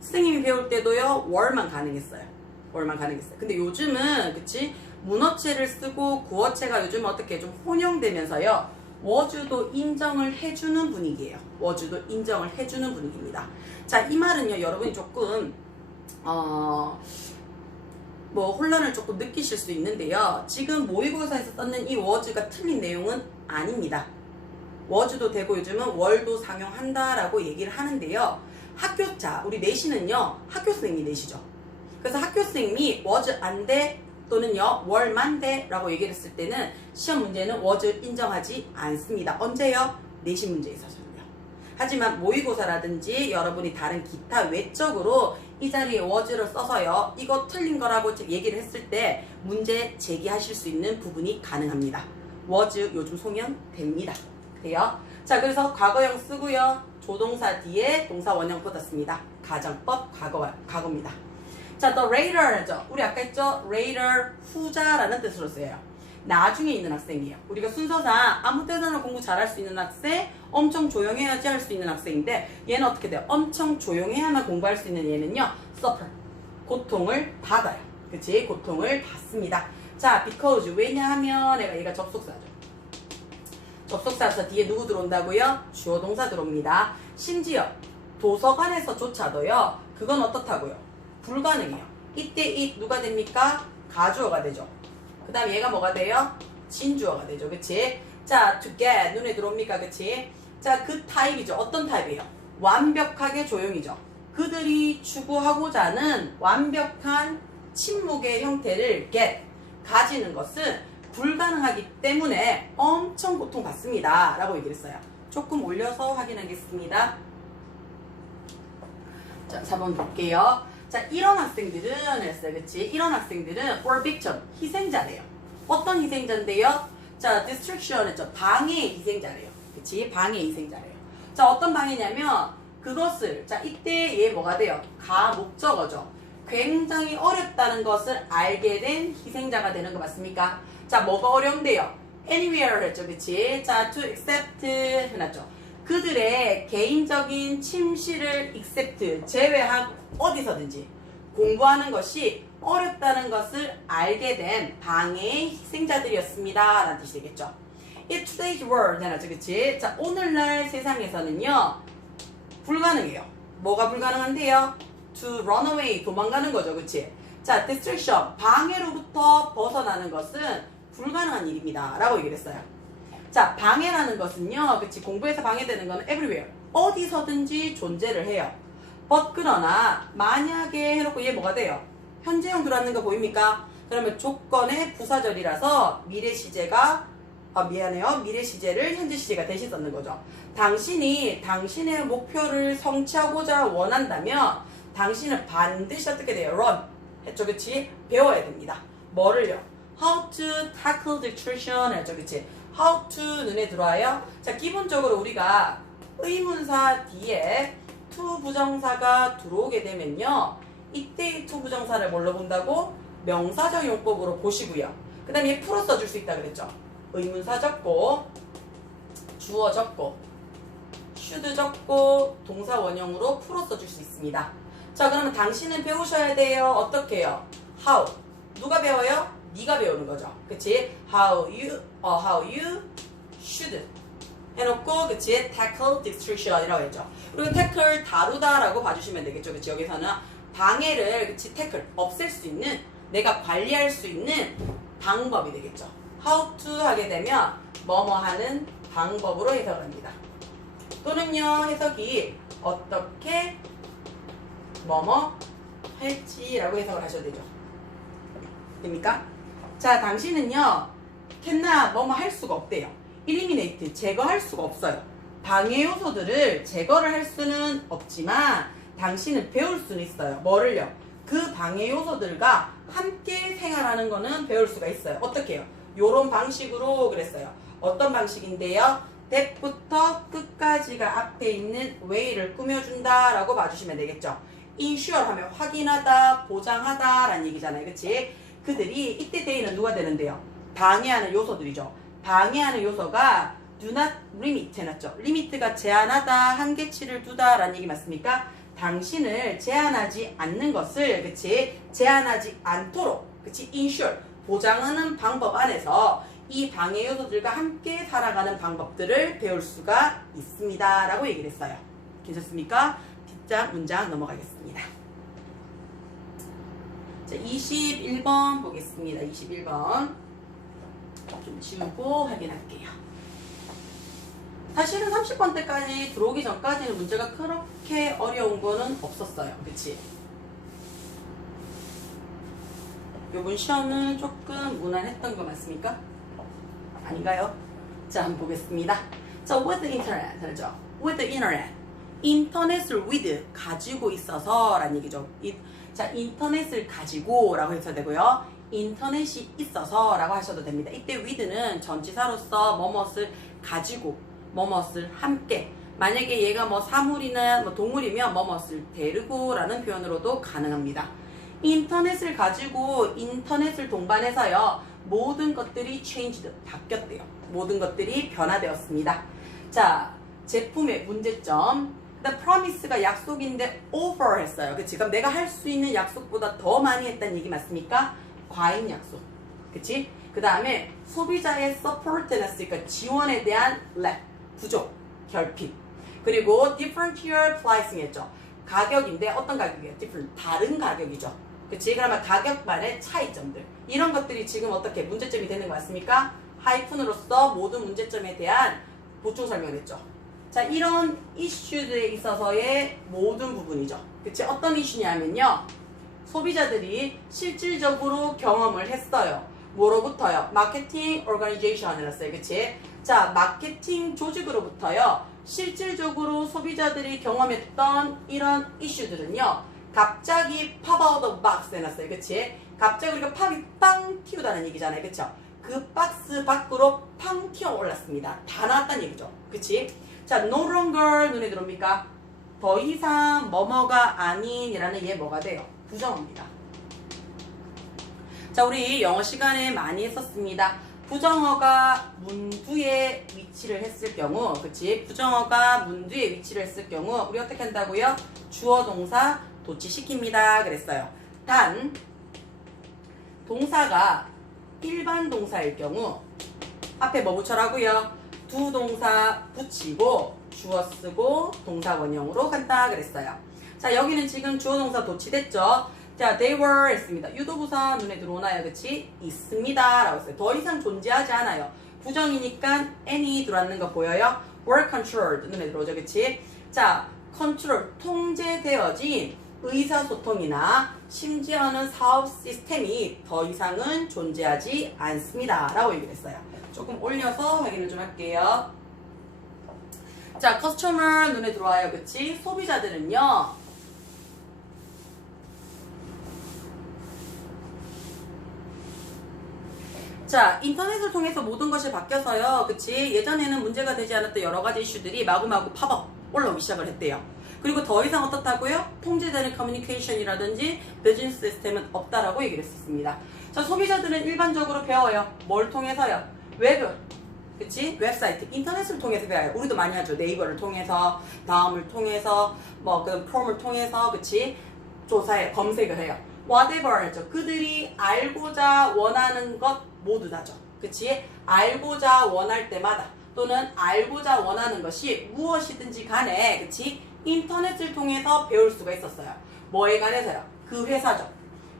선생님이 배울 때도요, were만 가능했어요. were만 가능했어요. 근데 요즘은, 그치? 문어체를 쓰고 구어체가 요즘은 어떻게 좀 혼용되면서요, was도 인정을 해주는 분위기예요. was도 인정을 해주는 분위기입니다. 자, 이 말은요, 여러분이 조금 혼란을 조금 느끼실 수 있는데요. 지금 모의고사에서 썼는 이 was가 틀린 내용은 아닙니다. was도 되고 요즘은 were도 상용한다라고 얘기를 하는데요. 우리 내시는요, 학교 선생님이 내시죠. 그래서 학교 선생님이 was 안 돼 또는요 were만 돼 라고 얘기를 했을 때는 시험 문제는 was 인정하지 않습니다. 언제요? 내신 문제에 있어서는요. 하지만 모의고사라든지 여러분이 다른 기타 외적으로 이 자리에 was를 써서요, 이거 틀린 거라고 얘기를 했을 때 문제 제기하실 수 있는 부분이 가능합니다. was 요즘 송연됩니다. 돼요? 자, 그래서 과거형 쓰고요, 조동사 뒤에 동사 원형 붙었습니다. 가정법 과거입니다. 자, the later죠. 우리 아까 했죠? later, 후자라는 뜻으로 쓰여요. 나중에 있는 학생이에요. 우리가 순서상 아무 때나 공부 잘할 수 있는 학생, 엄청 조용해야지 할 수 있는 학생인데, 얘는 어떻게 돼요? 엄청 조용해야만 공부할 수 있는 얘는요, suffer, 고통을 받아요. 그치? 고통을 받습니다. 자, because, 왜냐하면 얘가 접속사죠. 접속사에서 뒤에 누구 들어온다고요? 주어 동사 들어옵니다. 심지어 도서관에서조차도요, 그건 어떻다고요? 불가능해요. 이때 이 누가 됩니까? 가주어가 되죠. 그 다음 얘가 뭐가 돼요? 진주어가 되죠. 그치? 자, to get, 눈에 들어옵니까? 그치? 자, 그 타입이죠. 어떤 타입이에요? 완벽하게 조용이죠. 그들이 추구하고자 하는 완벽한 침묵의 형태를 get, 가지는 것은 불가능하기 때문에 엄청 고통받습니다. 라고 얘기를 했어요. 조금 올려서 확인하겠습니다. 자, 4번 볼게요. 자, 이런 학생들은 했어요. 그치? 이런 학생들은 or victim, 희생자래요. 어떤 희생자인데요? 자, distraction 했죠. 방해의 희생자래요. 그치? 방해의 희생자래요. 자, 어떤 방해냐면 그것을, 자, 이때 얘 뭐가 돼요? 목적어죠. 굉장히 어렵다는 것을 알게 된 희생자가 되는 거 맞습니까? 자, 뭐가 어려운데요? anywhere 했죠. 그치? 자, to accept 해놨죠. 그들의 개인적인 침실을 accept, 제외하고 어디서든지 공부하는 것이 어렵다는 것을 알게 된 방해의 희생자들이었습니다. 라는 뜻이 되겠죠. 이 today's world 해놨죠. 그치? 자, 오늘날 세상에서는요, 불가능해요. 뭐가 불가능한데요? to run away, 도망가는 거죠. 그치? 자, distraction, 방해로부터 벗어나는 것은 불가능한 일입니다. 라고 얘기를 했어요. 자, 방해라는 것은요, 그치? 공부에서 방해되는 거는 everywhere, 어디서든지 존재를 해요. but 그러나 만약에 해놓고 얘 뭐가 돼요? 현재형 들어왔는 거 보입니까? 그러면 조건의 부사절이라서 미래 시제를 현재 시제가 대신 썼는 거죠. 당신이 당신의 목표를 성취하고자 원한다면 당신은 반드시 어떻게 돼요? run 했죠. 그치? 배워야 됩니다. 뭐를요? how to tackle distraction 했죠. 그치? how to 눈에 들어와요. 자, 기본적으로 우리가 의문사 뒤에 to 부정사가 들어오게 되면요, 이때의 to 부정사를 뭘로 본다고? 명사적 용법으로 보시고요. 그 다음에 얘 풀어 써줄 수 있다 그랬죠. 의문사 적고, 주어 적고, should 적고, 동사 원형으로 풀어 써줄 수 있습니다. 자, 그러면 당신은 배우셔야 돼요. 어떻게 해요? how. 누가 배워요? 네가 배우는 거죠. 그치? how you should 해놓고, 그치? tackle distraction이라고 했죠. 그리고 tackle 다루다라고 봐주시면 되겠죠. 그치? 여기서는 방해를, 그치? tackle 없앨 수 있는, 내가 관리할 수 있는 방법이 되겠죠. how to 하게 되면 뭐뭐 하는 방법으로 해석을 합니다. 또는요, 해석이 어떻게 뭐뭐 할지라고 해석을 하셔도 되죠. 됩니까? 자, 당신은요, 캔나 뭐뭐 할 수가 없대요. eliminate, 제거할 수가 없어요. 방해 요소들을 제거를 할 수는 없지만 당신은 배울 수는 있어요. 뭐를요? 그 방해 요소들과 함께 생활하는 거는 배울 수가 있어요. 어떻게 해요? 요런 방식으로 그랬어요. 어떤 방식인데요? that부터 끝까지가 앞에 있는 way를 꾸며준다 라고 봐주시면 되겠죠. ensure 하면 확인하다, 보장하다 라는 얘기잖아요. 그치? 그들이 이때 they는 누가 되는데요? 방해하는 요소들이죠. 방해하는 요소가 do not limit 해놨죠. limit가 제한하다, 한계치를 두다 라는 얘기 맞습니까? 당신을 제한하지 않는 것을, 그치? 제한하지 않도록, 그치? ensure, 보장하는 방법 안에서 이 방해 요소들과 함께 살아가는 방법들을 배울 수가 있습니다 라고 얘기를 했어요. 괜찮습니까? 뒷장 문장 넘어가겠습니다. 자, 21번 보겠습니다. 21번 좀 지우고 확인할게요. 사실은 30번 때까지 들어오기 전까지는 문제가 그렇게 어려운 거는 없었어요. 그치? 요번 시험은 조금 무난했던 거 맞습니까? 아닌가요? 자, 한번 보겠습니다. 자, with the internet, 그렇죠? with the internet. 인터넷을 with, 가지고 있어서 라는 얘기죠. 자, 인터넷을 가지고 라고 해서 되고요. 인터넷이 있어서 라고 하셔도 됩니다. 이때 with는 전치사로서 뭐뭇을 가지고, 뭐뭇을 함께. 만약에 얘가 뭐 사물이나 뭐 동물이면 뭐뭇을 데리고 라는 표현으로도 가능합니다. 인터넷을 가지고 인터넷을 동반해서요. 모든 것들이 changed, 바뀌었대요. 모든 것들이 변화되었습니다. 자, 제품의 문제점. 일단 promise가 약속인데 over 했어요. 그치? 그럼 내가 할 수 있는 약속보다 더 많이 했다는 얘기 맞습니까? 과잉 약속. 그치? 그 다음에 소비자의 support는 했으니까 지원에 대한 lack, 부족, 결핍. 그리고 differential pricing 했죠. 가격인데 어떤 가격이에요? different, 다른 가격이죠. 그치? 그러면 가격만의 차이점들. 이런 것들이 지금 어떻게 문제점이 되는 거 맞습니까? 하이픈으로서 모든 문제점에 대한 보충 설명을 했죠. 자, 이런 이슈들에 있어서의 모든 부분이죠. 그치? 어떤 이슈냐면요. 소비자들이 실질적으로 경험을 했어요. 뭐로부터요? 마케팅 오르가니제이션을 했어요. 그치? 자, 마케팅 조직으로부터요. 실질적으로 소비자들이 경험했던 이런 이슈들은요. 갑자기 pop out of box 해놨어요. 그치? 갑자기 우리가 팝이 빵 튀우다는 얘기잖아요. 그쵸? 그 박스 밖으로 팡 튀어 올랐습니다. 다 나왔다는 얘기죠. 그치? 자, no longer 눈에 들어옵니까? 더 이상 뭐뭐가 아닌이라는 얘 뭐가 돼요? 부정어입니다. 자, 우리 영어 시간에 많이 했었습니다. 부정어가 문 뒤에 위치를 했을 경우, 그치? 부정어가 문 뒤에 위치를 했을 경우 우리 어떻게 한다고요? 주어 동사 도치시킵니다 그랬어요. 단 동사가 일반 동사일 경우 앞에 뭐 붙여라고요? 두 동사 붙이고 주어 쓰고 동사 원형으로 간다 그랬어요. 자, 여기는 지금 주어 동사 도치됐죠? 자, they were 했습니다. 유도부사 눈에 들어오나요? 그치? 있습니다 라고 했어요. 더 이상 존재하지 않아요. 부정이니까 any 들어왔는 거 보여요? were controlled 눈에 들어오죠. 그치? 자, control 통제되어진 의사소통이나 심지어는 사업 시스템이 더 이상은 존재하지 않습니다 라고 얘기를 했어요. 조금 올려서 확인을 좀 할게요. 자, customer 눈에 들어와요. 그치? 소비자들은요. 자, 인터넷을 통해서 모든 것이 바뀌어서요. 그치? 예전에는 문제가 되지 않았던 여러 가지 이슈들이 마구마구 팝업 올라오기 시작을 했대요. 그리고 더 이상 어떻다고요? 통제되는 커뮤니케이션이라든지 비즈니스 시스템은 없다라고 얘기를 했었습니다. 자, 소비자들은 일반적으로 배워요. 뭘 통해서요? 웹, 그치? 웹사이트, 인터넷을 통해서 배워요. 우리도 많이 하죠. 네이버를 통해서, 다음을 통해서, 뭐, 그다음 크롬을 통해서, 그치? 조사해, 검색을 해요. whatever 했죠. 그들이 알고자 원하는 것 모두 다죠. 그치? 알고자 원할 때마다 또는 알고자 원하는 것이 무엇이든지 간에 그치? 인터넷을 통해서 배울 수가 있었어요. 뭐에 관해서요? 그 회사죠.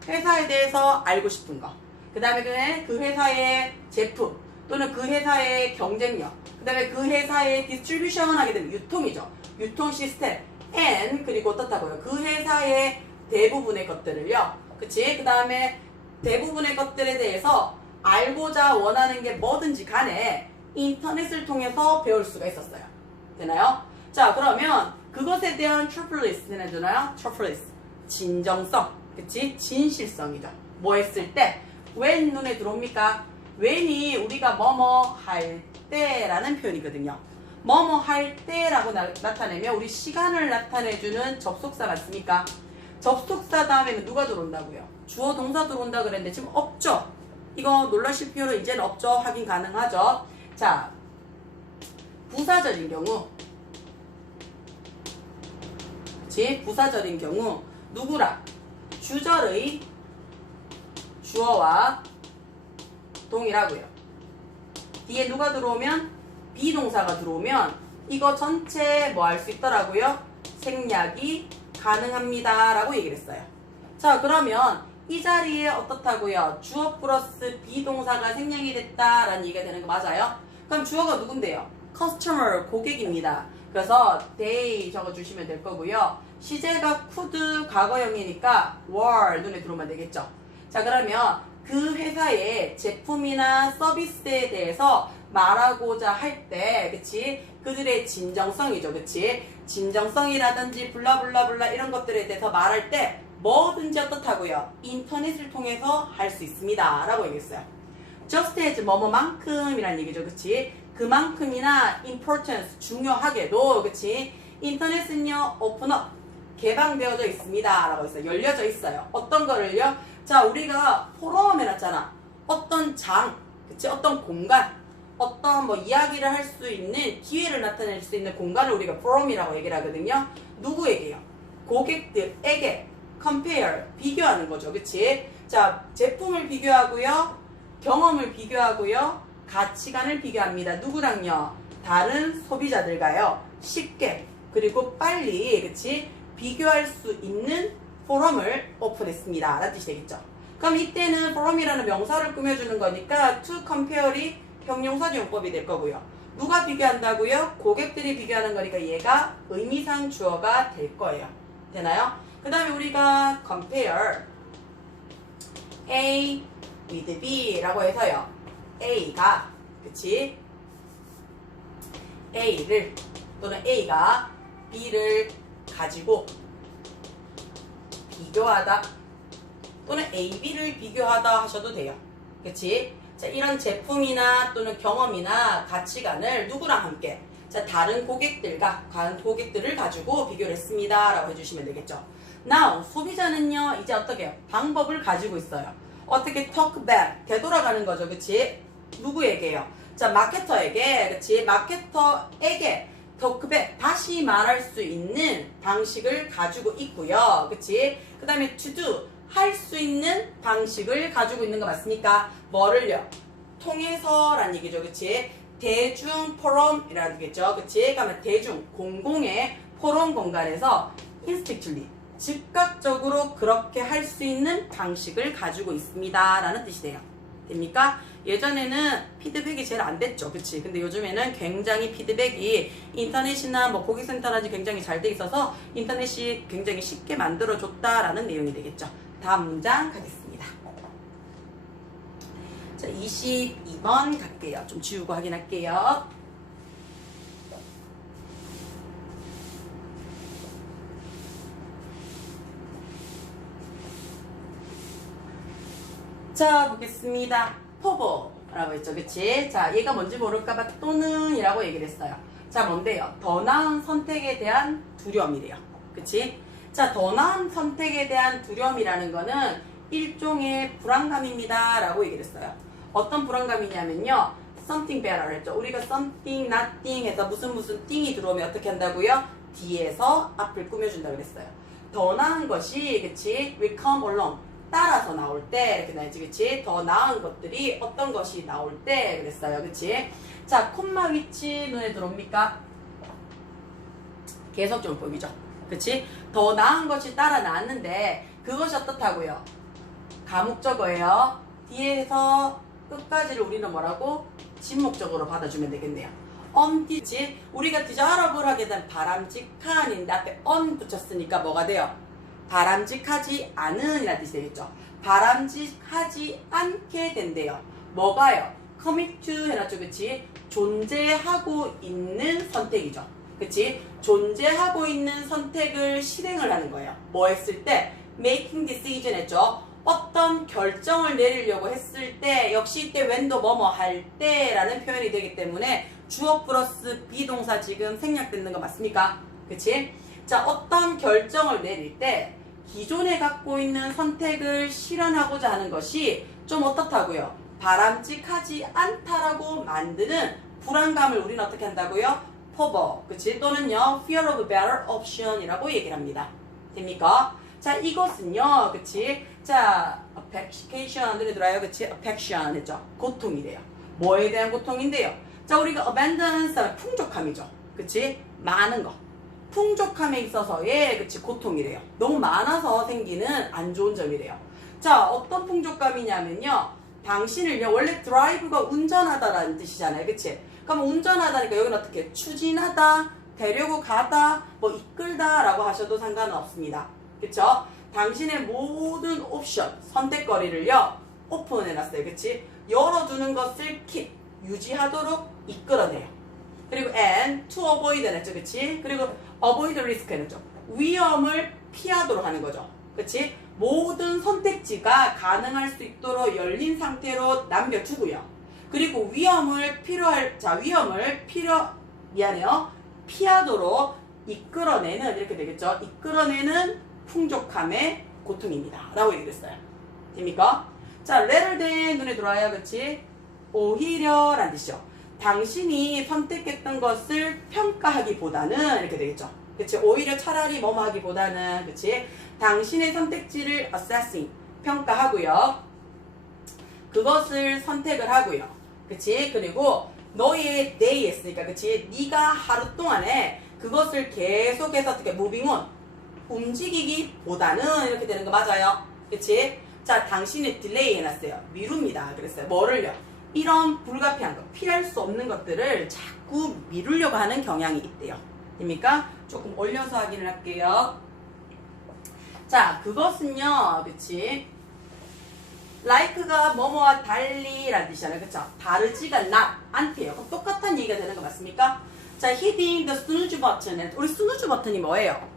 회사에 대해서 알고 싶은 거. 그 다음에 그 회사의 제품 또는 그 회사의 경쟁력. 그 다음에 그 회사의 디스트리뷰션 하게 되면 유통이죠. 유통 시스템. and 그리고 어떻다고요? 그 회사의 대부분의 것들을요. 그치? 그 다음에 대부분의 것들에 대해서 알고자 원하는 게 뭐든지 간에 인터넷을 통해서 배울 수가 있었어요. 되나요? 자, 그러면 그것에 대한 truthfulness 해주나요? truthfulness. 진정성. 그치? 진실성이죠. 뭐 했을 때? when 눈에 들어옵니까? when이 우리가 뭐뭐 할 때라는 표현이거든요. 뭐뭐 할 때라고 나타내면 우리 시간을 나타내주는 접속사 맞습니까? 접속사 다음에는 누가 들어온다고요? 주어 동사 들어온다 그랬는데 지금 없죠? 이거 놀라실 필요는 이제는 없죠? 확인 가능하죠? 자, 부사절인 경우 그치? 부사절인 경우 누구랑? 주절의 주어와 동일하고요. 뒤에 누가 들어오면? 비동사가 들어오면 이거 전체 뭐 할 수 있더라고요? 생략이 가능합니다 라고 얘기를 했어요. 자, 그러면 이 자리에 어떻다고요? 주어 플러스 비동사가 생략이 됐다라는 얘기가 되는 거 맞아요? 그럼 주어가 누군데요? customer, 고객입니다. 그래서 they 적어주시면 될 거고요. 시제가 could 과거형이니까 were 눈에 들어오면 되겠죠. 자, 그러면 그 회사의 제품이나 서비스에 대해서 말하고자 할 때, 그치? 그들의 진정성이죠, 그치? 진정성이라든지 블라블라블라 이런 것들에 대해서 말할 때 뭐든지 어떻다고요? 인터넷을 통해서 할 수 있습니다 라고 얘기했어요. just as 뭐뭐만큼이란 얘기죠, 그치? 그만큼이나 importance, 중요하게도, 그치? 인터넷은요, open up, 개방되어져 있습니다 라고 했어요. 열려져 있어요. 어떤 거를요? 자, 우리가 포럼 해놨잖아. 어떤 장, 그치? 어떤 공간, 어떤 뭐 이야기를 할 수 있는 기회를 나타낼 수 있는 공간을 우리가 forum이라고 얘기를 하거든요. 누구에게요? 고객들에게 compare, 비교하는 거죠. 그치? 자, 제품을 비교하고요. 경험을 비교하고요. 가치관을 비교합니다. 누구랑요? 다른 소비자들과요. 쉽게 그리고 빨리 그치? 비교할 수 있는 포럼을 오픈했습니다. 라는 뜻이 되겠죠. 그럼 이때는 forum이라는 명사를 꾸며주는 거니까 to compare이 형용사지 용법이 될 거고요. 누가 비교한다고요? 고객들이 비교하는 거니까 얘가 의미상 주어가 될 거예요. 되나요? 그 다음에 우리가 compare A with B 라고 해서요. A가 그치? A를 또는 A가 B를 가지고 비교하다 또는 A, B를 비교하다 하셔도 돼요. 그치? 자, 이런 제품이나 또는 경험이나 가치관을 누구랑 함께? 자, 다른 고객들을 가지고 비교를 했습니다 라고 해주시면 되겠죠. Now, 소비자는요, 이제 어떻게 해요? 방법을 가지고 있어요. 어떻게 talk back, 되돌아가는 거죠. 그치? 누구에게요? 자, 마케터에게, 그치? 마케터에게 talk back, 다시 말할 수 있는 방식을 가지고 있고요. 그치? 그 다음에 to do, 할 수 있는 방식을 가지고 있는 거 맞습니까? 뭐를요? 통해서란 얘기죠. 그치? 대중 포럼이라는 얘기죠. 그치? 그러면 대중, 공공의 포럼 공간에서 instinctively, 즉각적으로 그렇게 할 수 있는 방식을 가지고 있습니다. 라는 뜻이 돼요. 됩니까? 예전에는 피드백이 제일 안 됐죠. 그치? 근데 요즘에는 굉장히 피드백이 인터넷이나 뭐 고객센터라든지 굉장히 잘 돼 있어서 인터넷이 굉장히 쉽게 만들어줬다라는 내용이 되겠죠. 다음 문장 가겠습니다. 자, 22번 갈게요. 좀 지우고 확인할게요. 자, 보겠습니다. 포보라고 했죠. 그치? 자, 얘가 뭔지 모를까봐 또는 이라고 얘기를 했어요. 자, 뭔데요? 더 나은 선택에 대한 두려움이래요. 그치? 자, 더 나은 선택에 대한 두려움이라는 거는 일종의 불안감입니다 라고 얘기를 했어요. 어떤 불안감이냐면요, something better 했죠. 우리가 something, nothing 해서 무슨 thing이 들어오면 어떻게 한다고요? 뒤에서 앞을 꾸며준다고 그랬어요. 더 나은 것이, 그치? will come along, 따라서 나올 때 이렇게 나야지, 그치? 더 나은 것들이 어떤 것이 나올 때 그랬어요, 그치? 자, 콤마 위치 눈에 들어옵니까? 계속 좀 보이죠, 그치? 더 나은 것이 따라 나왔는데 그것이 어떻다고요? 가목적어예요. 뒤에서 끝까지를 우리는 뭐라고? 진목적으로 받아주면 되겠네요. 언디지 우리가 디자러블 하게 된 바람직한인데 앞에 on 붙였으니까 뭐가 돼요? 바람직하지 않은 이라는 뜻이 되겠죠. 바람직하지 않게 된대요. 뭐가요? commit to 해놨죠, 그치? 존재하고 있는 선택이죠, 그치? 존재하고 있는 선택을 실행을 하는 거예요. 뭐 했을 때? making decision 했죠. 어떤 결정을 내리려고 했을 때 역시 이때 when도 뭐뭐 할 때라는 표현이 되기 때문에 주어 플러스 비동사 지금 생략되는 거 맞습니까? 그치? 자, 어떤 결정을 내릴 때 기존에 갖고 있는 선택을 실현하고자 하는 것이 좀 어떻다고요? 바람직하지 않다라고 만드는 불안감을 우리는 어떻게 한다고요? 포버, 그치? 또는요 fear of better option이라고 얘기를 합니다. 됩니까? 자, 이것은요, 그치? 자, affection 눈에 들어요, 그치? affection 했죠? 고통이래요. 뭐에 대한 고통인데요? 자, 우리가 abundance 하면 풍족함이죠, 그치? 많은 거. 풍족함에 있어서의, 그치? 고통이래요. 너무 많아서 생기는 안 좋은 점이래요. 자, 어떤 풍족감이냐면요, 당신을요, 원래 drive가 운전하다라는 뜻이잖아요, 그치? 그럼 운전하다니까 여기는 어떻게? 추진하다, 데려고 가다, 뭐 이끌다 라고 하셔도 상관은 없습니다. 그쵸? 당신의 모든 옵션, 선택거리를요, 오픈해놨어요. 그치? 열어두는 것을 keep, 유지하도록 이끌어내요. 그리고 and to avoid 했죠. 그치? 그리고 avoid risk 했죠. 위험을 피하도록 하는 거죠. 그치? 모든 선택지가 가능할 수 있도록 열린 상태로 남겨주고요. 그리고 위험을 피하도록 이끌어내는, 이렇게 되겠죠. 이끌어내는 풍족함의 고통입니다 라고 얘기를 했어요. 됩니까? 자, rather than 눈에 들어와요, 그치? 오히려 라는 뜻이죠. 당신이 선택했던 것을 평가하기보다는 이렇게 되겠죠. 그치? 오히려 차라리 뭐뭐 하기보다는, 그치? 당신의 선택지를 assessing, 평가하고요. 그것을 선택을 하고요. 그치? 그리고 너의 day 했으니까, 그치? 네가 하루 동안에 그것을 계속해서 어떻게 moving on, 움직이기보다는 이렇게 되는 거 맞아요? 그치? 자, 당신이 딜레이 해놨어요. 미룹니다. 그랬어요. 뭐를요? 이런 불가피한 거, 피할 수 없는 것들을 자꾸 미루려고 하는 경향이 있대요. 됩니까? 조금 올려서 확인을 할게요. 자, 그것은요, 그치? like가 뭐뭐와 달리 라는 뜻이잖아요. 그쵸? 다르지가 않대요. 그럼 똑같은 얘기가 되는 거 맞습니까? 자, hitting the snooze button. 우리 snooze 버튼이 뭐예요?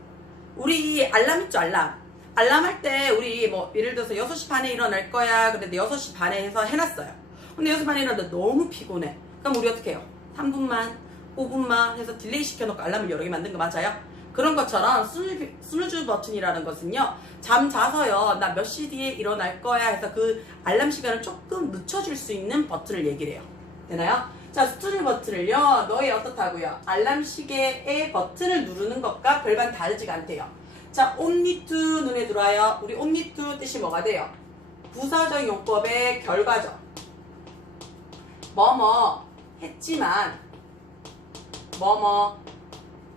우리 알람 있죠, 알람. 알람 할 때 우리 뭐 예를 들어서 6시 반에 일어날 거야. 그런데 6시 반에 해서 해놨어요. 근데 6시 반에 일어났는데 너무 피곤해. 그럼 우리 어떻게 해요? 3분만, 5분만 해서 딜레이 시켜놓고 알람을 여러 개 만든 거 맞아요? 그런 것처럼 스누즈 버튼이라는 것은요, 잠 자서요, 나 몇 시 뒤에 일어날 거야 해서 그 알람 시간을 조금 늦춰줄 수 있는 버튼을 얘기를 해요. 되나요? 자, 스누즈 버튼을요, 너의 어떻다고요? 알람 시계의 버튼을 누르는 것과 별반 다르지가 않대요. 자, only to 눈에 들어와요. 우리 only to 뜻이 뭐가 돼요? 부사적 용법의 결과죠. 뭐뭐 했지만 뭐뭐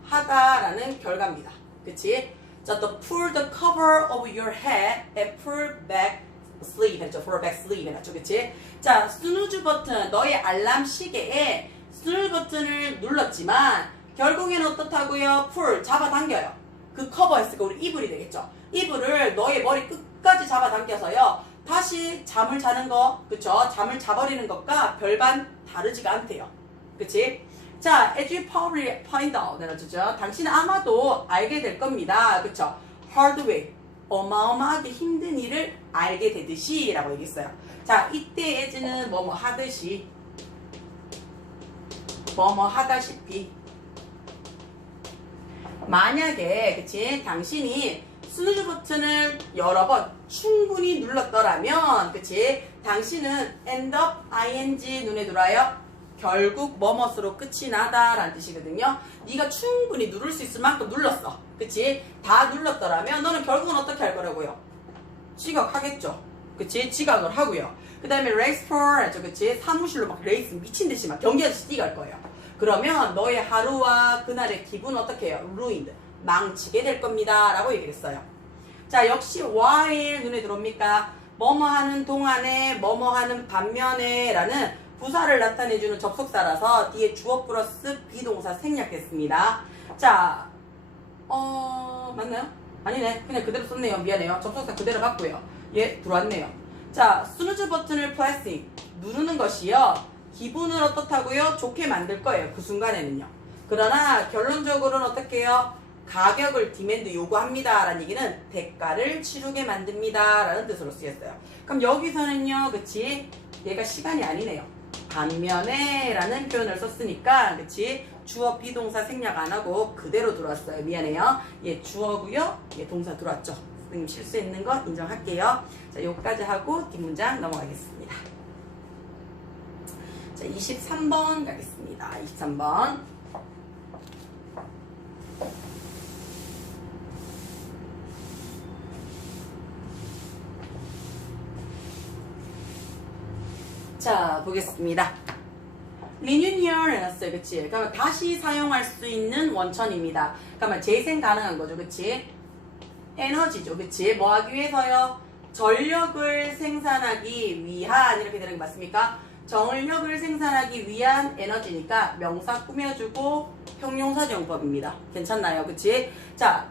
하다라는 결과입니다. 그치? 자, to pull the cover of your head and pull back sleep 했죠. pull back sleep 했죠. 그치? 자, 스누즈 버튼, 너의 알람 시계에 스누즈 버튼을 눌렀지만 결국에는 어떻다고요? pull, 잡아당겨요. 그 커버 했으니까 우리 이불이 되겠죠. 이불을 너의 머리 끝까지 잡아당겨서요, 다시 잠을 자는 거, 그쵸? 잠을 자버리는 것과 별반 다르지가 않대요. 그치? 자, as you probably find out, 내려주죠. 당신은 아마도 알게 될 겁니다. 그쵸? hard way, 어마어마하게 힘든 일을 알게 되듯이 라고 얘기했어요. 자, 이때 as는 뭐뭐 하듯이, 뭐뭐 하다시피. 만약에, 그치? 당신이 스누즈 버튼을 여러 번 충분히 눌렀더라면, 그치? 당신은 end up ing 눈에 들어와요. 결국 뭐뭇으로 끝이 나다 라는 뜻이거든요. 네가 충분히 누를 수 있을 만큼 눌렀어. 그치? 다 눌렀더라면 너는 결국은 어떻게 할 거라고요? 지각하겠죠. 그치? 지각을 하고요. 그 다음에 race for 하죠. 그치? 사무실로 막 레이스 미친듯이 막 경기하듯이 뛰어갈 거예요. 그러면 너의 하루와 그날의 기분은 어떻게 해요? ruined. 망치게 될 겁니다. 라고 얘기를 했어요. 자, 역시 while 눈에 들어옵니까? 뭐뭐 하는 동안에, 뭐뭐 하는 반면에 라는 부사를 나타내주는 접속사라서 뒤에 주어 플러스 비동사 생략했습니다. 자, 맞나요? 아니네. 그냥 그대로 썼네요. 미안해요. 접속사 그대로 봤고요. 예, 들어왔네요. 자, 스누즈 버튼을 pressing, 누르는 것이요. 기분을 어떻다고요? 좋게 만들 거예요. 그 순간에는요. 그러나 결론적으로는 어떻게 해요? 가격을 디맨드 요구합니다. 라는 얘기는 대가를 치르게 만듭니다. 라는 뜻으로 쓰였어요. 그럼 여기서는요. 그치? 얘가 시간이 아니네요. 반면에 라는 표현을 썼으니까 그치? 주어 비동사 생략 안 하고 그대로 들어왔어요. 미안해요. 예, 주어고요. 예, 동사 들어왔죠. 선생님 실수했는 거 인정할게요. 자, 여기까지 하고 뒷문장 넘어가겠습니다. 자, 23번 가겠습니다. 23번. 자, 보겠습니다. 리뉴얼 해놨어요. 그치? 그러면 다시 사용할 수 있는 원천입니다. 그러면 재생 가능한 거죠. 그치? 에너지죠. 그치? 뭐 하기 위해서요? 전력을 생산하기 위한 이렇게 되는 거 맞습니까? 전력을 생산하기 위한 에너지니까 명사 꾸며주고 형용사 정법입니다. 괜찮나요? 그치? 자,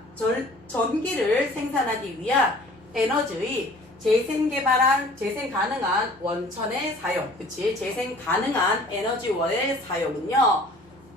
전기를 생산하기 위한 에너지의 재생 가능한 원천의 사용. 그치? 재생 가능한 에너지원의 사용은요.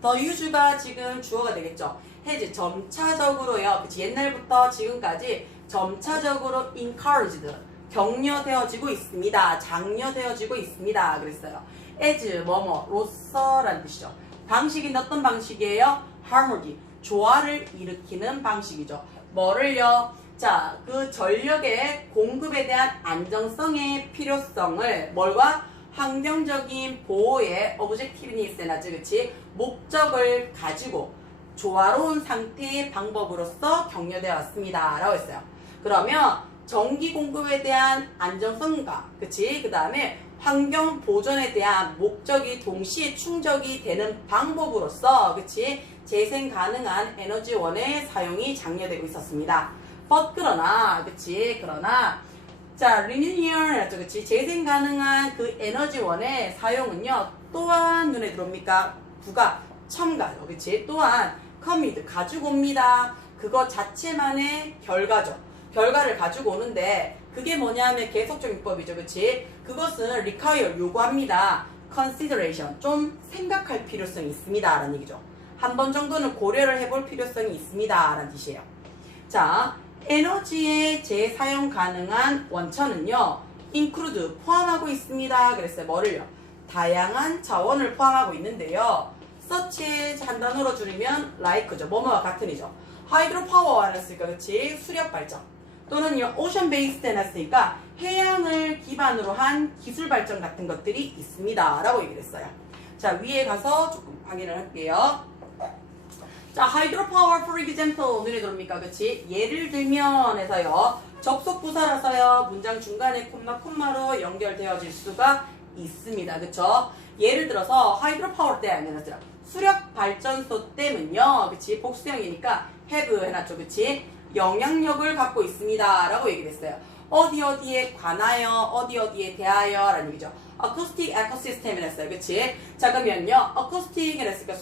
더 유주가 지금 주어가 되겠죠. has 점차적으로요. 그치? 옛날부터 지금까지 점차적으로 encouraged. 격려되어지고 있습니다. 장려되어지고 있습니다. 그랬어요. as 뭐뭐로서라는 뜻이죠. 방식이 어떤 방식이에요? harmony. 조화를 일으키는 방식이죠. 뭐를요? 자, 그 전력의 공급에 대한 안정성의 필요성을 뭘과 환경적인 보호의 objectiveness나 그치? 목적을 가지고 조화로운 상태의 방법으로서 격려되어 왔습니다. 라고 했어요. 그러면 전기 공급에 대한 안정성과 그치? 그 다음에 환경 보존에 대한 목적이 동시에 충족이 되는 방법으로서 그치? 재생 가능한 에너지원의 사용이 장려되고 있었습니다. 그러나 그치? 그러나 자, 리뉴얼 그치? 재생 가능한 그 에너지원의 사용은요. 또한 눈에 들어옵니까? 부가 첨가죠. 그치? 또한 commit 가지고 옵니다. 그거 자체만의 결과죠. 결과를 가지고 오는데 그게 뭐냐면 계속적 용법이죠. 그치? 그것은 require 요구합니다. consideration 좀 생각할 필요성이 있습니다. 라는 얘기죠. 한 번 정도는 고려를 해볼 필요성이 있습니다. 라는 뜻이에요. 자, 에너지의 재사용 가능한 원천은요. include 포함하고 있습니다. 그랬어요. 뭐를요? 다양한 자원을 포함하고 있는데요. such as 한 단어로 줄이면 like죠. 뭐뭐와 같은이죠. 하이드로파워와 했으니까 그치? 수력발전 또는요 오션 베이스드 해놨으니까 해양을 기반으로 한 기술 발전 같은 것들이 있습니다. 라고 얘기를 했어요. 자, 위에 가서 조금 확인을 할게요. 자, 하이드로파워 for example 눈에 들어옵니까? 그치? 예를 들면 해서요. 접속 부사라서요. 문장 중간에 콤마로 연결되어질 수가 있습니다. 그쵸? 예를 들어서 하이드로파워 때 아니라 수력 발전소 때문요. 그치? 복수형이니까 have 해놨죠. 그치? 영향력을 갖고 있습니다. 라고 얘기를 했어요. 어디에 관하여, 어디에 대하여 라는 얘기죠. acoustic ecosystem을 했어요. 그치? 자, 그러면요. acoustic을 했으니까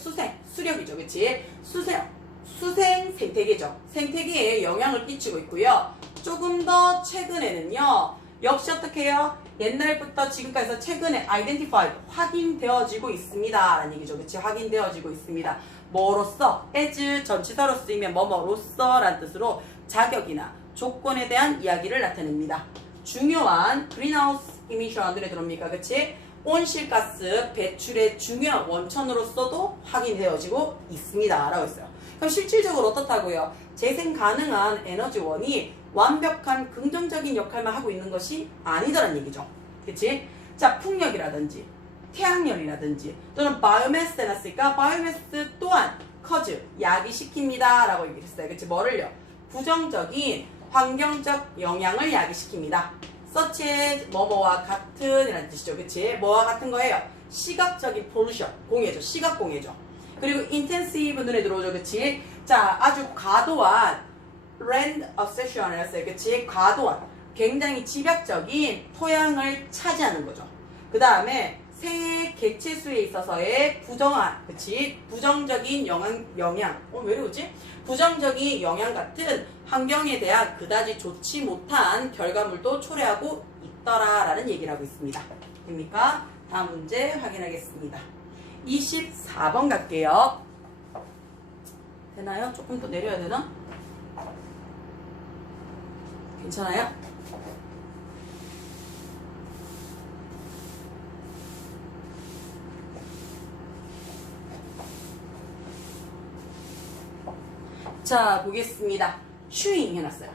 수력이죠. 그치? 수생 생태계죠. 생태계에 영향을 끼치고 있고요. 조금 더 최근에는요. 역시 어떻게 해요? 옛날부터 지금까지 최근에 identified, 확인되어지고 있습니다. 라는 얘기죠. 그치? 확인되어지고 있습니다. 뭐로써? as 전치사로 쓰이면 뭐뭐로써 라는 뜻으로 자격이나 조건에 대한 이야기를 나타냅니다. 중요한 greenhouse emission들에 들어옵니까? 그치? 온실가스 배출의 중요한 원천으로서도 확인되어지고 있습니다. 라고 했어요. 그럼 실질적으로 어떻다고요? 재생 가능한 에너지원이 완벽한 긍정적인 역할만 하고 있는 것이 아니더란 얘기죠. 그치? 자, 풍력이라든지 태양열이라든지 또는 바이오매스 해놨으니까 바이오매스 또한 야기시킵니다. 라고 얘기를 했어요. 그치? 뭐를요? 부정적인 환경적 영향을 야기시킵니다. such as 뭐뭐와 같은 이라는 뜻이죠. 그치? 뭐와 같은 거예요? 시각적인 pollution, 공해죠. 시각 공해죠. 그리고 intensive 눈에 들어오죠. 그치? 자, 아주 과도한 land accession 이랬어요. 그치? 과도한, 굉장히 집약적인 토양을 차지하는 거죠. 그 다음에 새 개체수에 있어서의 부정한, 그치? 부정적인 영향, 왜 이러지? 부정적인 영향 같은 환경에 대한 그다지 좋지 못한 결과물도 초래하고 있더라라는 얘기를 하고 있습니다. 됩니까? 다음 문제 확인하겠습니다. 24번 갈게요. 되나요? 조금 더 내려야 되나? 괜찮아요? 자, 보겠습니다. chewing 해놨어요.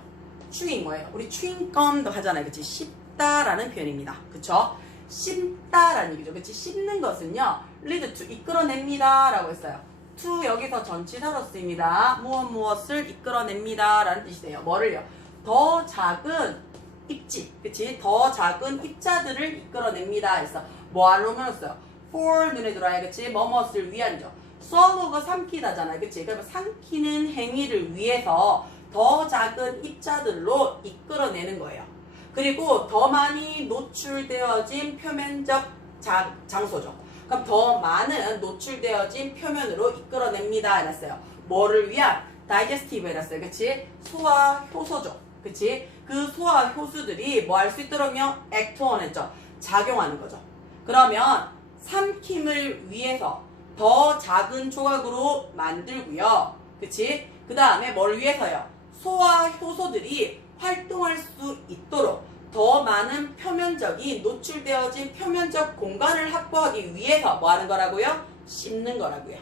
chewing 뭐예요? 우리 chewinggum도 하잖아요. 그치? 씹다라는 표현입니다. 그쵸? 씹다라는 얘기죠. 그치? 씹는 것은요, lead to, 이끌어냅니다 라고 했어요. to 여기서 전치사로 쓰입니다. 무엇을 이끌어냅니다 라는 뜻이 돼요. 뭐를요? 더 작은 입지, 그치? 더 작은 입자들을 이끌어냅니다 했어. 뭐하러 넣었어요? for 눈에 들어와야, 그치? 뭐뭇을 위한이죠. swallow가 삼키다잖아요. 그치? 그러면 삼키는 행위를 위해서 더 작은 입자들로 이끌어내는 거예요. 그리고 더 많이 노출되어진 표면적 장소죠. 그럼 더 많은 노출되어진 표면으로 이끌어냅니다 해놨어요. 뭐를 위한? digestive 해놨어요. 그치? 소화 효소죠. 그치? 그 소화 효소들이 뭐 할 수 있도록요? act on 했죠. 작용하는 거죠. 그러면 삼킴을 위해서 더 작은 조각으로 만들고요. 그치? 그 다음에 뭘 위해서요? 소화 효소들이 활동할 수 있도록 더 많은 표면적인 노출되어진 표면적 공간을 확보하기 위해서 뭐 하는 거라고요? 씹는 거라고요.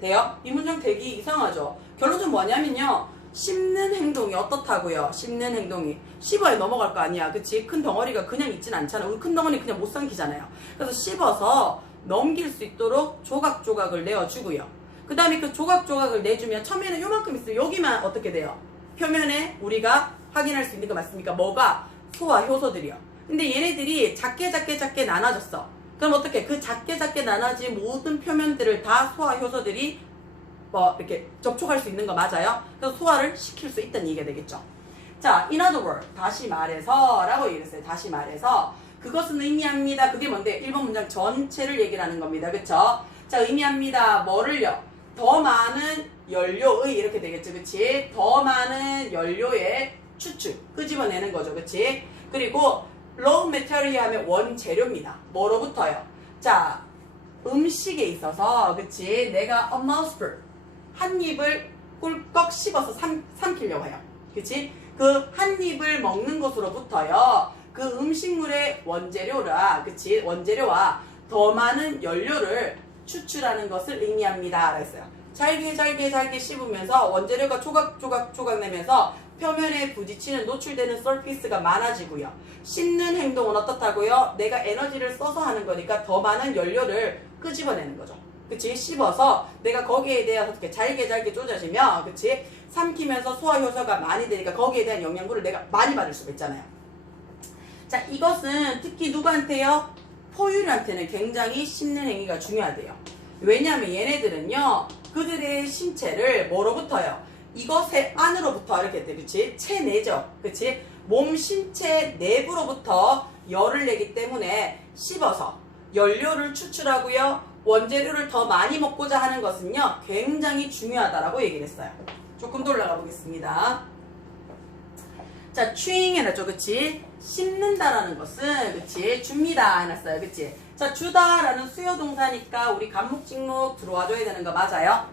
돼요? 이 문장 되게 이상하죠? 결론은 뭐냐면요. 씹는 행동이 어떻다고요? 씹는 행동이 씹어야 넘어갈 거 아니야. 그치? 큰 덩어리가 그냥 있진 않잖아. 우리 큰 덩어리 그냥 못 삼키잖아요. 그래서 씹어서 넘길 수 있도록 조각조각을 내어주고요. 그 다음에 그 조각조각을 내주면 처음에는 요만큼 있어요. 여기만 어떻게 돼요? 표면에 우리가 확인할 수 있는 거 맞습니까? 뭐가? 소화 효소들이요. 근데 얘네들이 작게 나눠졌어. 그럼 어떻게? 그 작게 나눠진 모든 표면들을 다 소화 효소들이 뭐 이렇게 접촉할 수 있는 거 맞아요? 그래서 소화를 시킬 수 있다는 얘기가 되겠죠. 자, in other words, 다시 말해서 라고 얘기했어요. 다시 말해서 그것은 의미합니다. 그게 뭔데? 1번 문장 전체를 얘기를 하는 겁니다. 그쵸? 자, 의미합니다. 뭐를요? 더 많은 연료의 이렇게 되겠죠. 그치? 더 많은 연료의 추출, 끄집어내는 거죠. 그치? 그리고 raw material 하면 원재료입니다. 뭐로부터요? 자, 음식에 있어서 그치? 내가 a mouthful, 한 입을 꿀꺽 씹어서 삼키려고 해요. 그치? 그 한 입을 먹는 것으로부터요. 그 음식물의 원재료라, 그치? 원재료와 더 많은 연료를 추출하는 것을 의미합니다. 그랬어요. 잘게 씹으면서 원재료가 조각 내면서 표면에 부딪히는 노출되는 서피스가 많아지고요. 씹는 행동은 어떻다고요? 내가 에너지를 써서 하는 거니까 더 많은 연료를 끄집어내는 거죠. 그치? 씹어서 내가 거기에 대해서 어떻게 잘게 쪼개지면, 그치? 삼키면서 소화 효소가 많이 되니까 거기에 대한 영양분을 내가 많이 받을 수가 있잖아요. 자, 이것은 특히 누구한테요? 포유류한테는 굉장히 씹는 행위가 중요하대요. 왜냐하면 얘네들은요, 그들의 신체를 뭐로부터요? 이것의 안으로부터 이렇게 돼, 그치? 체내죠, 그치? 몸 신체 내부로부터 열을 내기 때문에 씹어서 연료를 추출하고요, 원재료를 더 많이 먹고자 하는 것은요, 굉장히 중요하다라고 얘기를 했어요. 조금 더 올라가 보겠습니다. 자, chewing 해놨죠, 그치? 씹는다라는 것은, 그치? 줍니다 해놨어요, 그치? 자, 주다라는 수요 동사니까 우리 간목 직목 들어와줘야 되는 거 맞아요?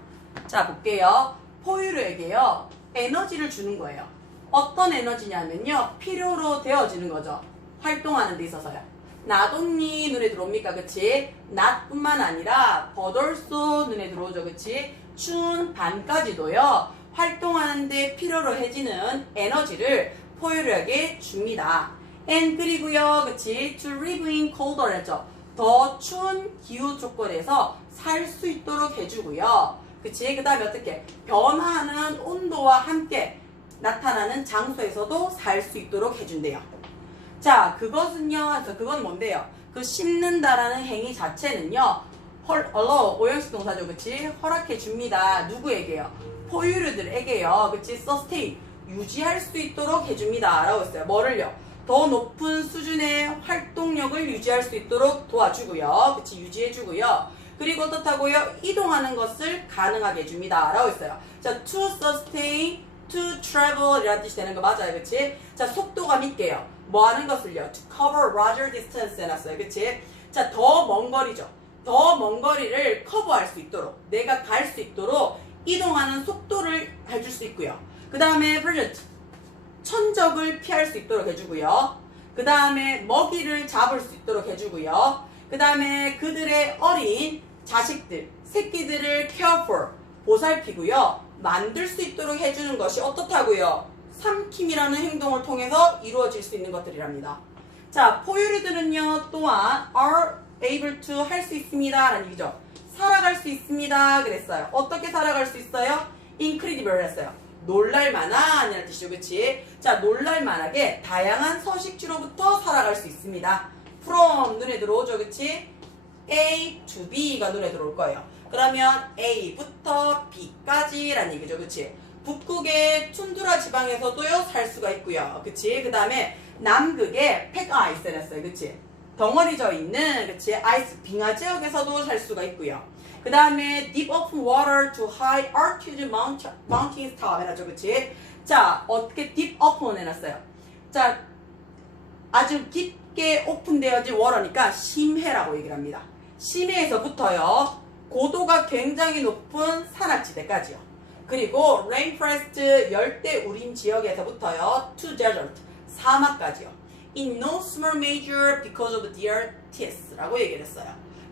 자, 볼게요. 포유류에게요, 에너지를 주는 거예요. 어떤 에너지냐면요, 필요로 되어지는 거죠. 활동하는 데 있어서요. not only 눈에 들어옵니까, 그치? not 뿐만 아니라 but also 눈에 들어오죠, 그치? 춘 반까지도요, 활동하는데 필요로 해지는 에너지를 포유류에게 줍니다. and 그리고요, 그치? to live in colder 했죠. 더 추운 기후 조건에서 살 수 있도록 해주고요. 그치? 그 다음에 어떻게? 변화하는 온도와 함께 나타나는 장소에서도 살 수 있도록 해준대요. 자, 그것은요, 그건 뭔데요? 그 심는다라는 행위 자체는요, allow, 오형식 동사죠, 그치? 허락해 줍니다. 누구에게요? 포유류들에게요, 그치? sustain, 유지할 수 있도록 해줍니다. 라고 했어요. 뭐를요? 더 높은 수준의 활동력을 유지할 수 있도록 도와주고요. 그치? 유지해주고요. 그리고 어떻다고요? 이동하는 것을 가능하게 해줍니다. 라고 했어요. 자, to sustain, to travel 이라는 뜻이 되는 거 맞아요. 그치? 자, 속도감 있게요. 뭐 하는 것을요? to cover larger distance 해놨어요. 그치? 자, 더 먼 거리죠. 더 먼 거리를 커버할 수 있도록, 내가 갈 수 있도록 이동하는 속도를 해줄 수 있고요. 그 다음에 prevent, 천적을 피할 수 있도록 해주고요. 그 다음에 먹이를 잡을 수 있도록 해주고요. 그 다음에 그들의 어린 자식들, 새끼들을 care for, 보살피고요. 만들 수 있도록 해주는 것이 어떻다고요? 삼킴이라는 행동을 통해서 이루어질 수 있는 것들이랍니다. 자, 포유류들은요, 또한 are able to 할 수 있습니다. 라는 얘기죠. 살아갈 수 있습니다. 그랬어요. 어떻게 살아갈 수 있어요? incredible 했어요. 놀랄만한 이라는 뜻이죠. 그치? 자, 놀랄만하게 다양한 서식지로부터 살아갈 수 있습니다. from 눈에 들어오죠. 그치? A to B가 눈에 들어올 거예요. 그러면 A부터 B까지 라는 얘기죠. 그치? 북극의 툰드라 지방에서도요 살 수가 있고요. 그치? 그 다음에 남극의 팩 아이스 했어요. 그치? 덩어리져 있는, 그치? 아이스 빙하 지역에서도 살 수가 있고요. 그 다음에 deep open water to high altitude mountains top 해놨죠. 그치? 자, 어떻게 deep open 해놨어요? 자, 아주 깊게 오픈되어진 워터니까 심해라고 얘기를 합니다. 심해에서부터요, 고도가 굉장히 높은 산악지대까지요. 그리고 rainforest 열대 우림 지역에서부터요, to desert 사막까지요. In no small measure because of their teeth 라고 얘기를 했어요.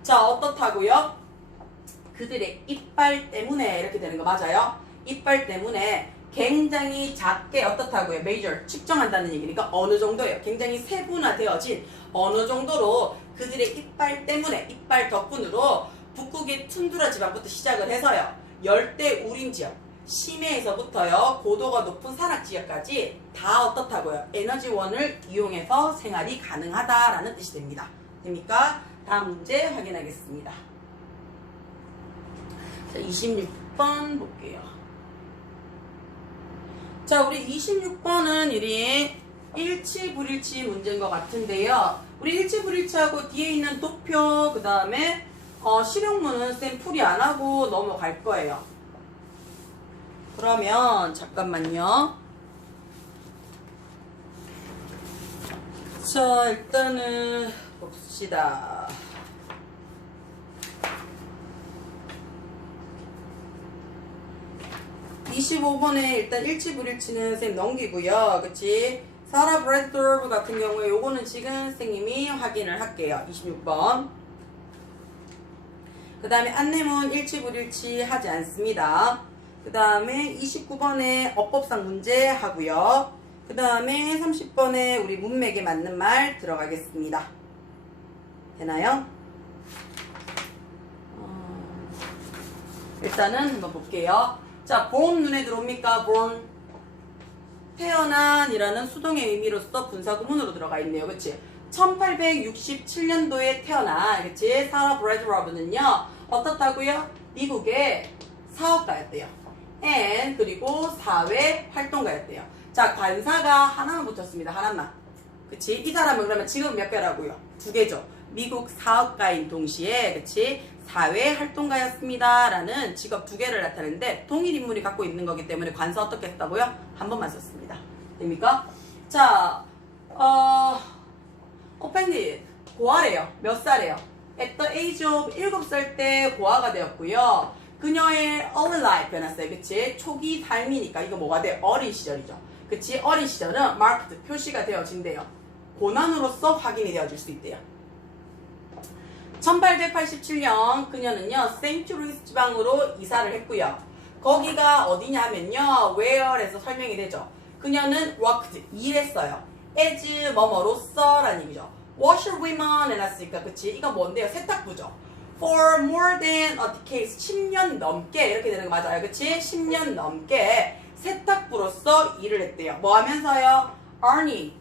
자, 어떻다고요? 그들의 이빨 때문에 이렇게 되는 거 맞아요? 이빨 때문에 굉장히 작게 어떻다고요? major 측정한다는 얘기니까 어느 정도예요? 굉장히 세분화되어진 어느 정도로 그들의 이빨 때문에, 이빨 덕분으로 북극의 툰드라 지방부터 시작을 해서요, 열대 우림 지역, 심해에서부터요 고도가 높은 산악 지역까지 다 어떻다고요? 에너지원을 이용해서 생활이 가능하다라는 뜻이 됩니다. 됩니까? 다음 문제 확인하겠습니다. 자, 26번 볼게요. 자, 우리 26번은 이리 일치불일치 문제인 것 같은데요. 우리 일치불일치하고 뒤에 있는 도표, 그 다음에 실용문은 쌤 풀이 안 하고 넘어갈 거예요. 그러면 잠깐만요. 자, 일단은 봅시다. (25번에) 일단 일치불일치는 쌤 넘기고요. 그치? 사라 브래드돌프 같은 경우에 요거는 지금 선생님이 확인을 할게요. 26번. 그 다음에 안내문 일치불일치 하지 않습니다. 그 다음에 29번에 어법상 문제 하고요. 그 다음에 30번에 우리 문맥에 맞는 말 들어가겠습니다. 되나요? 일단은 한번 볼게요. 자, born 눈에 들어옵니까? born. 태어난이라는 수동의 의미로서 분사구문으로 들어가 있네요. 그치? 1867년도에 태어난, 그치? 사라 브래드러브는요, 어떻다고요? 미국의 사업가였대요. and, 그리고 사회 활동가였대요. 자, 관사가 하나만 붙었습니다. 하나만. 그치? 이 사람은 그러면 지금 몇 개라고요? 두 개죠. 미국 사업가인 동시에, 그치? 사회 활동가였습니다. 라는 직업 두 개를 나타내는데 동일 인물이 갖고 있는 거기 때문에 관사 어떻게 했다고요? 한 번만 썼습니다. 됩니까? 자, offended. 고아래요. 몇 살이에요? At the age of 7살 때 고아가 되었고요. 그녀의 early life 해놨어요. 그치? 초기 삶이니까 이거 뭐가 돼? 어린 시절이죠. 그치? 어린 시절은 marked, 표시가 되어진대요. 고난으로서 확인이 되어질 수 있대요. 1887년 그녀는요, 세인트루이스 지방으로 이사를 했고요. 거기가 어디냐 하면요, where에서 설명이 되죠. 그녀는 worked, 일했어요. as 뭐뭐로서 라는 얘기죠. washerwoman 해놨으니까, 그치? 이건 뭔데요? 세탁부죠. for more than a decade, 10년 넘게 이렇게 되는 거 맞아요. 그치? 10년 넘게 세탁부로서 일을 했대요. 뭐 하면서요? earning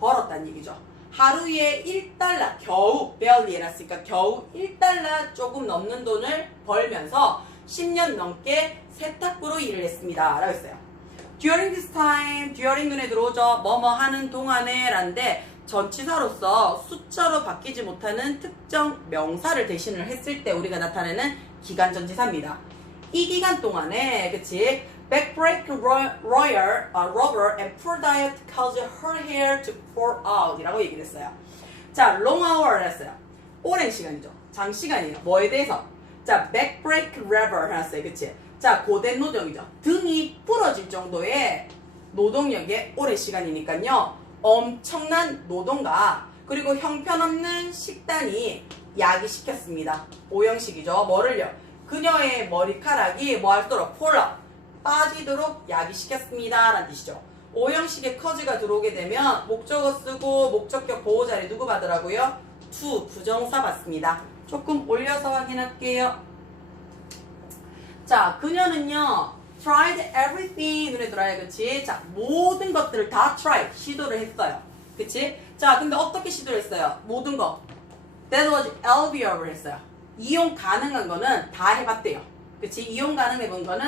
벌었다는 얘기죠. 하루에 1달러 겨우 barely 해놨으니까 겨우 1달러 조금 넘는 돈을 벌면서 10년 넘게 세탁부로 일을 했습니다. 라고 했어요. During this time, during 눈에 들어오죠. 뭐뭐 하는 동안에 라는데 전치사로서 숫자로 바뀌지 못하는 특정 명사를 대신을 했을 때 우리가 나타내는 기간 전치사입니다. 이 기간 동안에 그치 backbreak rubber and poor diet caused her hair to fall out 이라고 얘기를 했어요. 자, long hour 했어요. 오랜 시간이죠. 장시간이에요. 뭐에 대해서? 자, backbreak rubber 해놨어요. 그치? 자, 고된 노동이죠. 등이 부러질 정도의 노동력의 오랜 시간이니까요. 엄청난 노동과 그리고 형편없는 식단이 야기시켰습니다. 오형식이죠. 뭐를요? 그녀의 머리카락이 뭐 할도록 폴라 빠지도록 야기시켰습니다. 라는 뜻이죠. 오형식의 커즈가 들어오게 되면 목적어 쓰고 목적격 보호자리 누구 받으라고요? to 부정사 받습니다. 조금 올려서 확인할게요. 자, 그녀는요 tried everything 눈에 들어요. 그치? 자, 모든 것들을 다 try 시도를 했어요. 그치? 자, 근데 어떻게 시도를 했어요? 모든 거 that was available 했어요. 이용 가능한 거는 다 해봤대요. 그치? 이용 가능해본 거는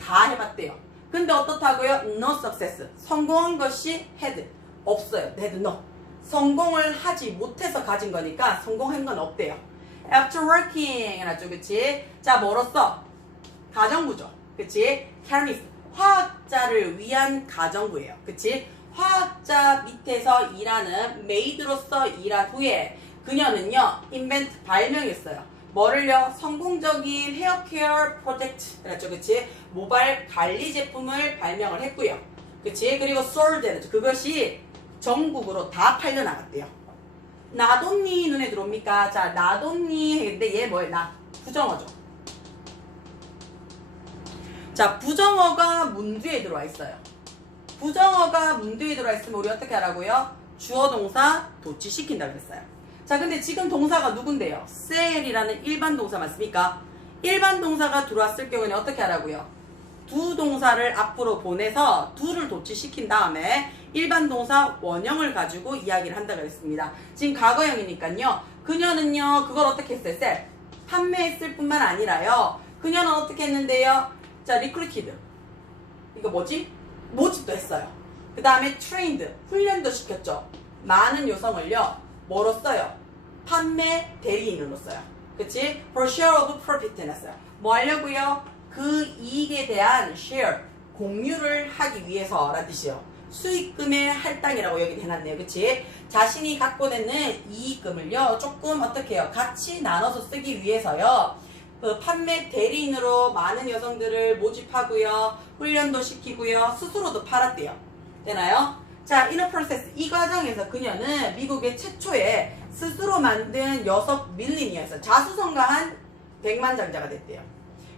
다 해봤대요. 근데 어떻다고요? No success. 성공한 것이 had. 없어요. had no. 성공을 하지 못해서 가진 거니까 성공한 건 없대요. After working 해놨죠. 그치? 자, 뭐로써? 가정부죠. 그치? chemist. 화학자를 위한 가정부예요. 그치? 화학자 밑에서 일하는 메이드로서 일한 후에 그녀는요, invent 발명했어요. 뭐를요? 성공적인 헤어케어 프로젝트 그랬죠. 그치? 모발 관리 제품을 발명을 했고요. 그치? 그리고 sold 했죠. 그것이 전국으로 다 팔려나갔대요. 나돈니 눈에 들어옵니까? 자, 나돈니 했는데 얘 뭐예요? 나 부정어죠. 자, 부정어가 문두에 들어와 있어요. 부정어가 문두에 들어와 있으면 우리 어떻게 하라고요? 주어 동사 도치시킨다고 했어요. 자, 근데 지금 동사가 누군데요? sail이라는 일반 동사 맞습니까? 일반 동사가 들어왔을 경우에는 어떻게 하라고요? 두 동사를 앞으로 보내서 두를 도치시킨 다음에 일반 동사 원형을 가지고 이야기를 한다고 했습니다. 지금 과거형이니까요. 그녀는요, 그걸 어떻게 했어요? sell. 판매했을 뿐만 아니라요. 그녀는 어떻게 했는데요? 자, recruited. 이거 뭐지? 모집도 했어요. 그 다음에 trained. 훈련도 시켰죠. 많은 여성을요. 뭐로 써요? 판매 대리인으로 써요. 그치? For share of profit 해놨어요. 뭐 하려고요? 그 이익에 대한 share, 공유를 하기 위해서라는 뜻이에요. 수익금의 할당이라고 여기 해놨네요. 그치? 자신이 갖고 있는 이익금을요. 조금 어떻게 해요? 같이 나눠서 쓰기 위해서요. 그 판매 대리인으로 많은 여성들을 모집하고요. 훈련도 시키고요. 스스로도 팔았대요. 되나요? 자, in a process. 이 과정에서 그녀는 미국의 최초의 스스로 만든 여성 밀리니어였어요. 자수성가한 백만장자가 됐대요.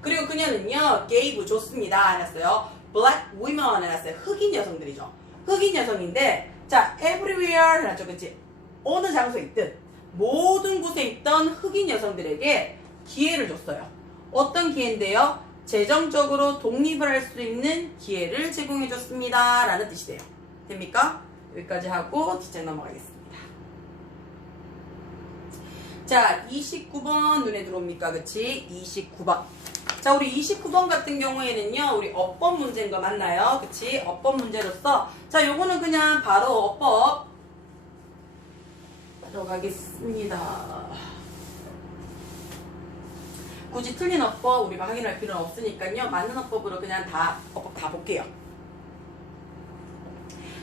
그리고 그녀는요, gave 줬습니다. 해놨어요. black women 해놨어요. 흑인 여성들이죠. 흑인 여성인데, 자, everywhere 해놨죠. 그치? 어느 장소에 있든, 모든 곳에 있던 흑인 여성들에게 기회를 줬어요. 어떤 기회인데요? 재정적으로 독립을 할 수 있는 기회를 제공해줬습니다. 라는 뜻이 돼요. 됩니까? 여기까지 하고 뒷장 넘어가겠습니다. 자, 29번 눈에 들어옵니까? 그치? 29번. 자, 우리 29번 같은 경우에는요, 우리 어법 문제인 거 맞나요? 그치? 어법 문제로서. 자, 요거는 그냥 바로 어법 들어가겠습니다. 굳이 틀린 어법 우리가 확인할 필요는 없으니까요. 맞는 어법으로 그냥 어법 다 볼게요.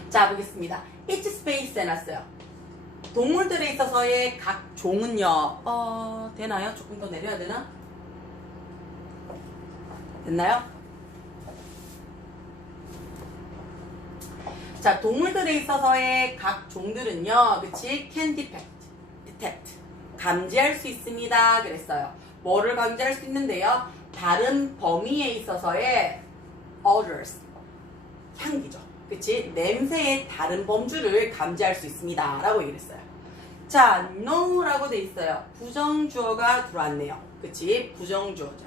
자, 보겠습니다. each space 해놨어요. 동물들에 있어서의 각 종은요. 되나요? 조금 더 내려야 되나? 됐나요? 자, 동물들에 있어서의 각 종들은요. 그치? can detect. 감지할 수 있습니다. 그랬어요. 뭐를 감지할 수 있는데요? 다른 범위에 있어서의 odors. 향기죠. 그치? 냄새의 다른 범주를 감지할 수 있습니다. 라고 얘기했어요. 자, no라고 돼 있어요. 부정주어가 들어왔네요. 그치? 부정주어죠.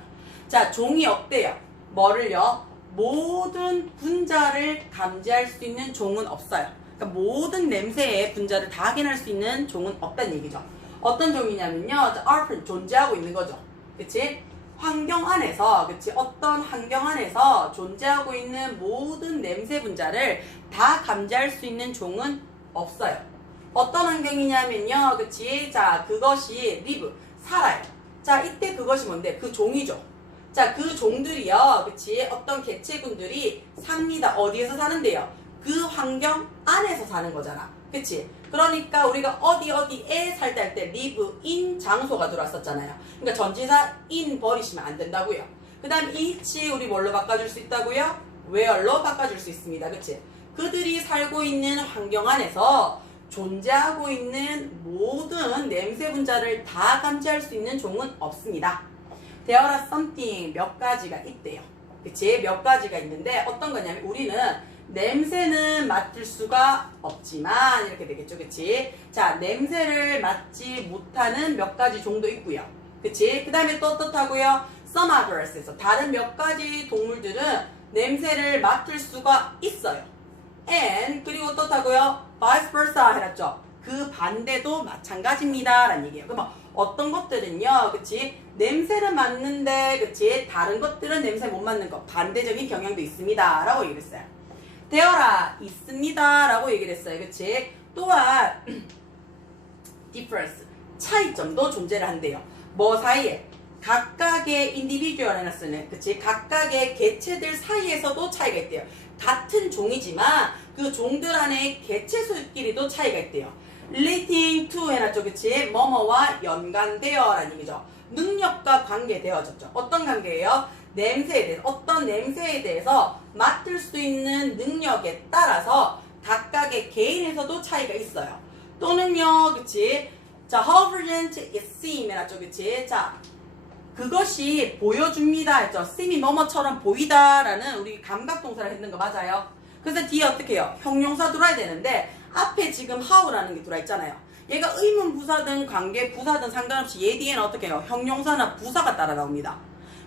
자, 종이 없대요. 뭐를요? 모든 분자를 감지할 수 있는 종은 없어요. 그러니까 모든 냄새의 분자를 다 확인할 수 있는 종은 없다는 얘기죠. 어떤 종이냐면요, 알프 존재하고 있는 거죠. 그치? 환경 안에서, 그치? 어떤 환경 안에서 존재하고 있는 모든 냄새 분자를 다 감지할 수 있는 종은 없어요. 어떤 환경이냐면요, 그치? 자, 그것이 live, 살아요. 자, 이때 그것이 뭔데? 그 종이죠. 자, 그 종들이요, 그치? 어떤 개체군들이 삽니다. 어디에서 사는데요? 그 환경 안에서 사는 거잖아. 그치? 그러니까 우리가 어디에 살다 할 때 live in 장소가 들어왔었잖아요. 그러니까 전치사 in 버리시면 안 된다고요. 그 다음 each 우리 뭘로 바꿔줄 수 있다고요? where로 바꿔줄 수 있습니다. 그치? 그들이 살고 있는 환경 안에서 존재하고 있는 모든 냄새 분자를 다 감지할 수 있는 종은 없습니다. There are something 몇 가지가 있대요. 그치? 몇 가지가 있는데 어떤 거냐면 우리는 냄새는 맡을 수가 없지만 이렇게 되겠죠. 그치? 자, 냄새를 맡지 못하는 몇 가지 종도 있고요. 그치? 그 다음에 또 어떻다고요? Some others에서 다른 몇 가지 동물들은 냄새를 맡을 수가 있어요. And 그리고 어떻다고요? Vice versa 해놨죠. 그 반대도 마찬가지입니다 라는 얘기예요. 그럼 어떤 것들은요, 그치? 냄새를 맡는데, 그치? 다른 것들은 냄새 못 맡는 것, 반대적인 경향도 있습니다 라고 얘기를 했어요. 되어라 있습니다 라고 얘기를 했어요. 그치? 또한 difference 차이점도 존재를 한대요. 뭐 사이에? 각각의 individual 해놨으네. 그치? 각각의 개체들 사이에서도 차이가 있대요. 같은 종이지만 그 종들 안에 개체수끼리도 차이가 있대요. relating to 해놨죠. 그치? 뭐뭐와 연관되어 라는 얘기죠. 능력과 관계되어졌죠. 어떤 관계예요? 냄새에 대해서, 어떤 냄새에 대해서 맡을 수 있는 능력에 따라서 각각의 개인에서도 차이가 있어요. 또는요, 그치? 자, how present is seem 해놨죠. 그치? 자, 그것이 보여줍니다 했죠. seem이 뭐뭐처럼 보이다라는 우리 감각동사를 했는 거 맞아요. 그래서 뒤에 어떻게 해요? 형용사 들어야 되는데 앞에 지금 how라는 게 들어있잖아요. 얘가 의문 부사든 관계 부사든 상관없이 얘 뒤에는 어떻게 해요? 형용사나 부사가 따라 나옵니다.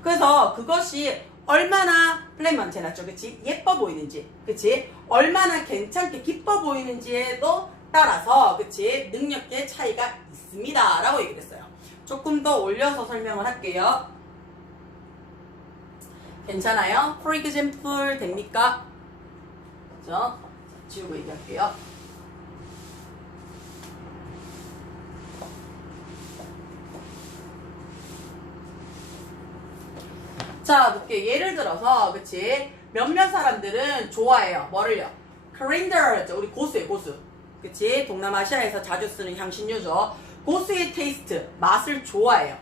그래서 그것이 얼마나 플레이먼트 해놨죠. 그치? 예뻐 보이는지, 그치? 얼마나 괜찮게 기뻐 보이는지에도 따라서, 그치? 능력의 차이가 있습니다 라고 얘기를 했어요. 조금 더 올려서 설명을 할게요. 괜찮아요? For example 됩니까? 그죠? 지우고 얘기할게요. 자, 볼게요. 예를 들어서, 그치? 몇몇 사람들은 좋아해요. 뭐를요? 코리안더, 우리 고수예요, 고수. 그치? 동남아시아에서 자주 쓰는 향신료죠. 고수의 테이스트, 맛을 좋아해요.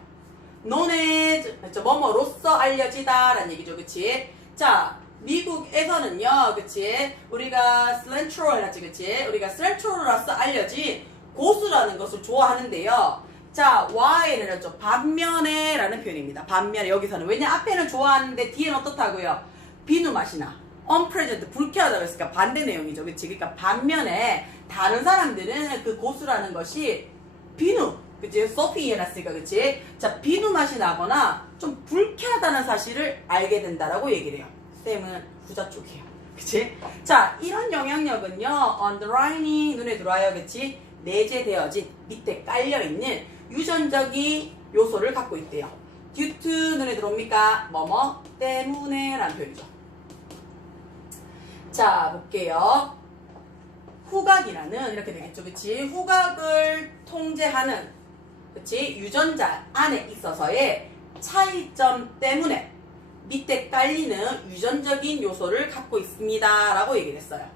known 뭐뭐로써 알려지다 라는 얘기죠. 그치? 자, 미국에서는요, 그치? 우리가 cilantro 해놨지, 그치? 우리가 cilantro로서 알려진 고수라는 것을 좋아하는데요. 자, why는 했죠. 반면에 라는 표현입니다. 반면에 여기서는. 왜냐, 앞에는 좋아하는데 뒤에는 어떻다고요? 비누 맛이 나. unpleasant, 불쾌하다고 했으니까 반대 내용이죠. 그치? 그러니까 반면에 다른 사람들은 그 고수라는 것이 비누, 그치? 소피 해놨으니까, 그치? 자, 비누 맛이 나거나 좀 불쾌하다는 사실을 알게 된다라고 얘기를 해요. 쌤은 후자 쪽이에요. 그치? 자, 이런 영향력은요, underlining, 눈에 들어와요. 그치? 내재되어진, 밑에 깔려있는 유전적인 요소를 갖고 있대요. due to, 눈에 들어옵니까? 뭐뭐 때문에 라는 표현이죠. 자, 볼게요. 후각이라는, 이렇게 되겠죠. 그치? 후각을 통제하는, 그치? 유전자 안에 있어서의 차이점 때문에 밑에 깔리는 유전적인 요소를 갖고 있습니다 라고 얘기를 했어요.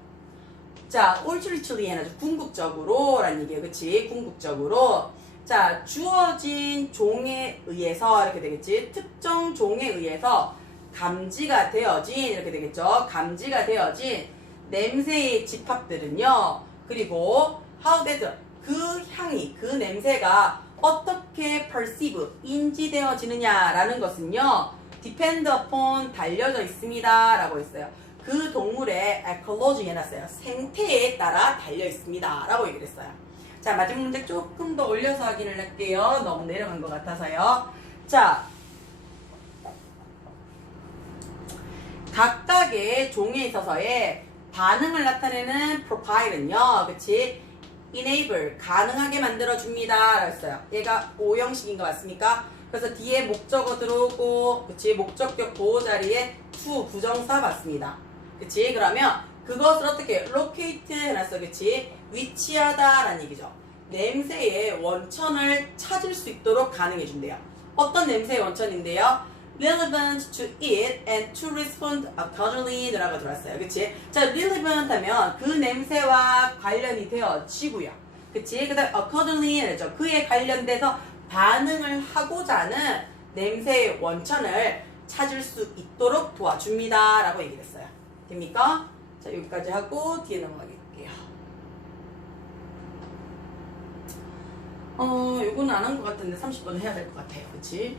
자, ultimately 해놔죠. 궁극적으로 라는 얘기예요. 그치? 궁극적으로. 자, 주어진 종에 의해서 이렇게 되겠지. 특정 종에 의해서 감지가 되어진, 이렇게 되겠죠. 감지가 되어진 냄새의 집합들은요. 그리고 how that, 그 향이, 그 냄새가 어떻게 perceive, 인지되어지느냐라는 것은요. depend upon, 달려져 있습니다 라고 했어요. 그 동물의 ecology 해놨어요. 생태에 따라 달려 있습니다 라고 얘기를 했어요. 자, 마지막 문제 조금 더 올려서 확인을 할게요. 너무 내려간 것 같아서요. 자, 각각의 종에 있어서의 반응을 나타내는 profile은요, 그치? enable, 가능하게 만들어줍니다. 라했어요. 얘가 O형식인 것 같습니까? 그래서 뒤에 목적어 들어오고, 그치? 목적격 보호 자리에 to 부정사 맞습니다. 그치? 그러면 그것을 어떻게 locate 해놨어, 그치? 위치하다 라는 얘기죠. 냄새의 원천을 찾을 수 있도록 가능해준대요. 어떤 냄새의 원천인데요? relevant to it and to respond accordingly 라고 들어왔어요. 그치? 자, relevant 하면 그 냄새와 관련이 되어지고요. 그치? 그 다음 accordingly 했죠. 그에 관련돼서 반응을 하고자 하는 냄새의 원천을 찾을 수 있도록 도와줍니다. 라고 얘기를 했어요. 됩니까? 자, 여기까지 하고 뒤에 넘어가겠게요. 요거는 안 한 것 같은데 30분 해야 될 것 같아요. 그치?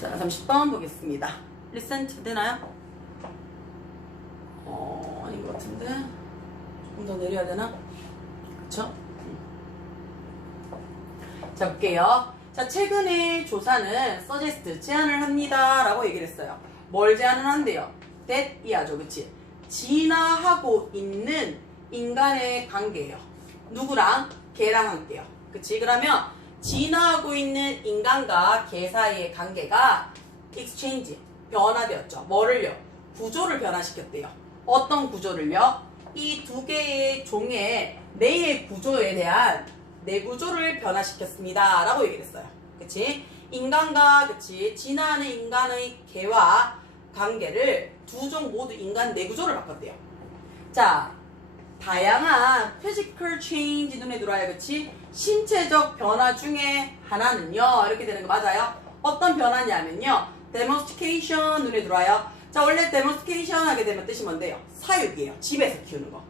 자, 30번 보겠습니다. listen to 되나요? 아닌 것 같은데. 조금 더 내려야 되나? 그쵸? 자, 볼게요. 자, 최근의 조사는 suggest, 제안을 합니다. 라고 얘기를 했어요. 뭘 제안을 한대요? that 이하죠. 그치? 진화하고 있는 인간의 관계예요. 누구랑? 개랑 함께요. 그치? 그러면 진화하고 있는 인간과 개 사이의 관계가 exchange, 변화되었죠. 뭐를요? 구조를 변화시켰대요. 어떤 구조를요? 이 두 개의 종의 뇌의 구조에 대한 뇌구조를 변화시켰습니다. 라고 얘기를 했어요. 그치? 인간과, 그치? 진화하는 인간의 개와 관계를 두 종 모두 인간 뇌구조를 바꿨대요. 자, 다양한 physical change 눈에 들어와요. 그치? 신체적 변화 중에 하나는요. 이렇게 되는 거 맞아요? 어떤 변화냐면요. demonstration 눈에 들어와요. 자, 원래 demonstration 하게 되면 뜻이 뭔데요? 사육이에요. 집에서 키우는 거.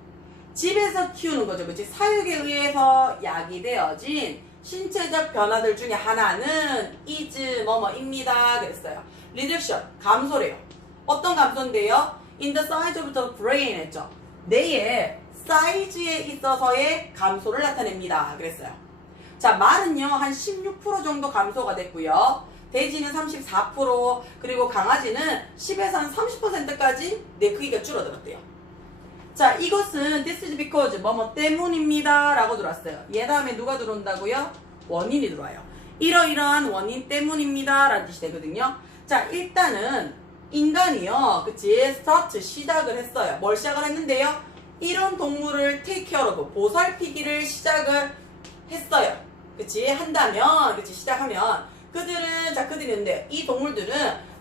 집에서 키우는 거죠. 그치? 사육에 의해서 야기되어진 신체적 변화들 중에 하나는 is 뭐뭐입니다. 그랬어요. reduction, 감소래요. 어떤 감소인데요? in the size of the brain 했죠. 뇌의 사이즈에 있어서의 감소를 나타냅니다. 그랬어요. 자, 말은요, 한 16% 정도 감소가 됐고요. 돼지는 34%, 그리고 강아지는 10에서 한 30%까지 뇌 크기가 줄어들었대요. 자, 이것은 this is because 뭐뭐 때문입니다. 라고 들어왔어요. 얘 다음에 누가 들어온다고요? 원인이 들어와요. 이러이러한 원인 때문입니다. 라는 뜻이 되거든요. 자, 일단은 인간이요. 그치? start, 시작을 했어요. 뭘 시작을 했는데요? 이런 동물을 take care of, 보살피기를 시작을 했어요. 그치? 한다면, 그치? 시작하면 그들은, 자, 그들이 있는데 이 동물들은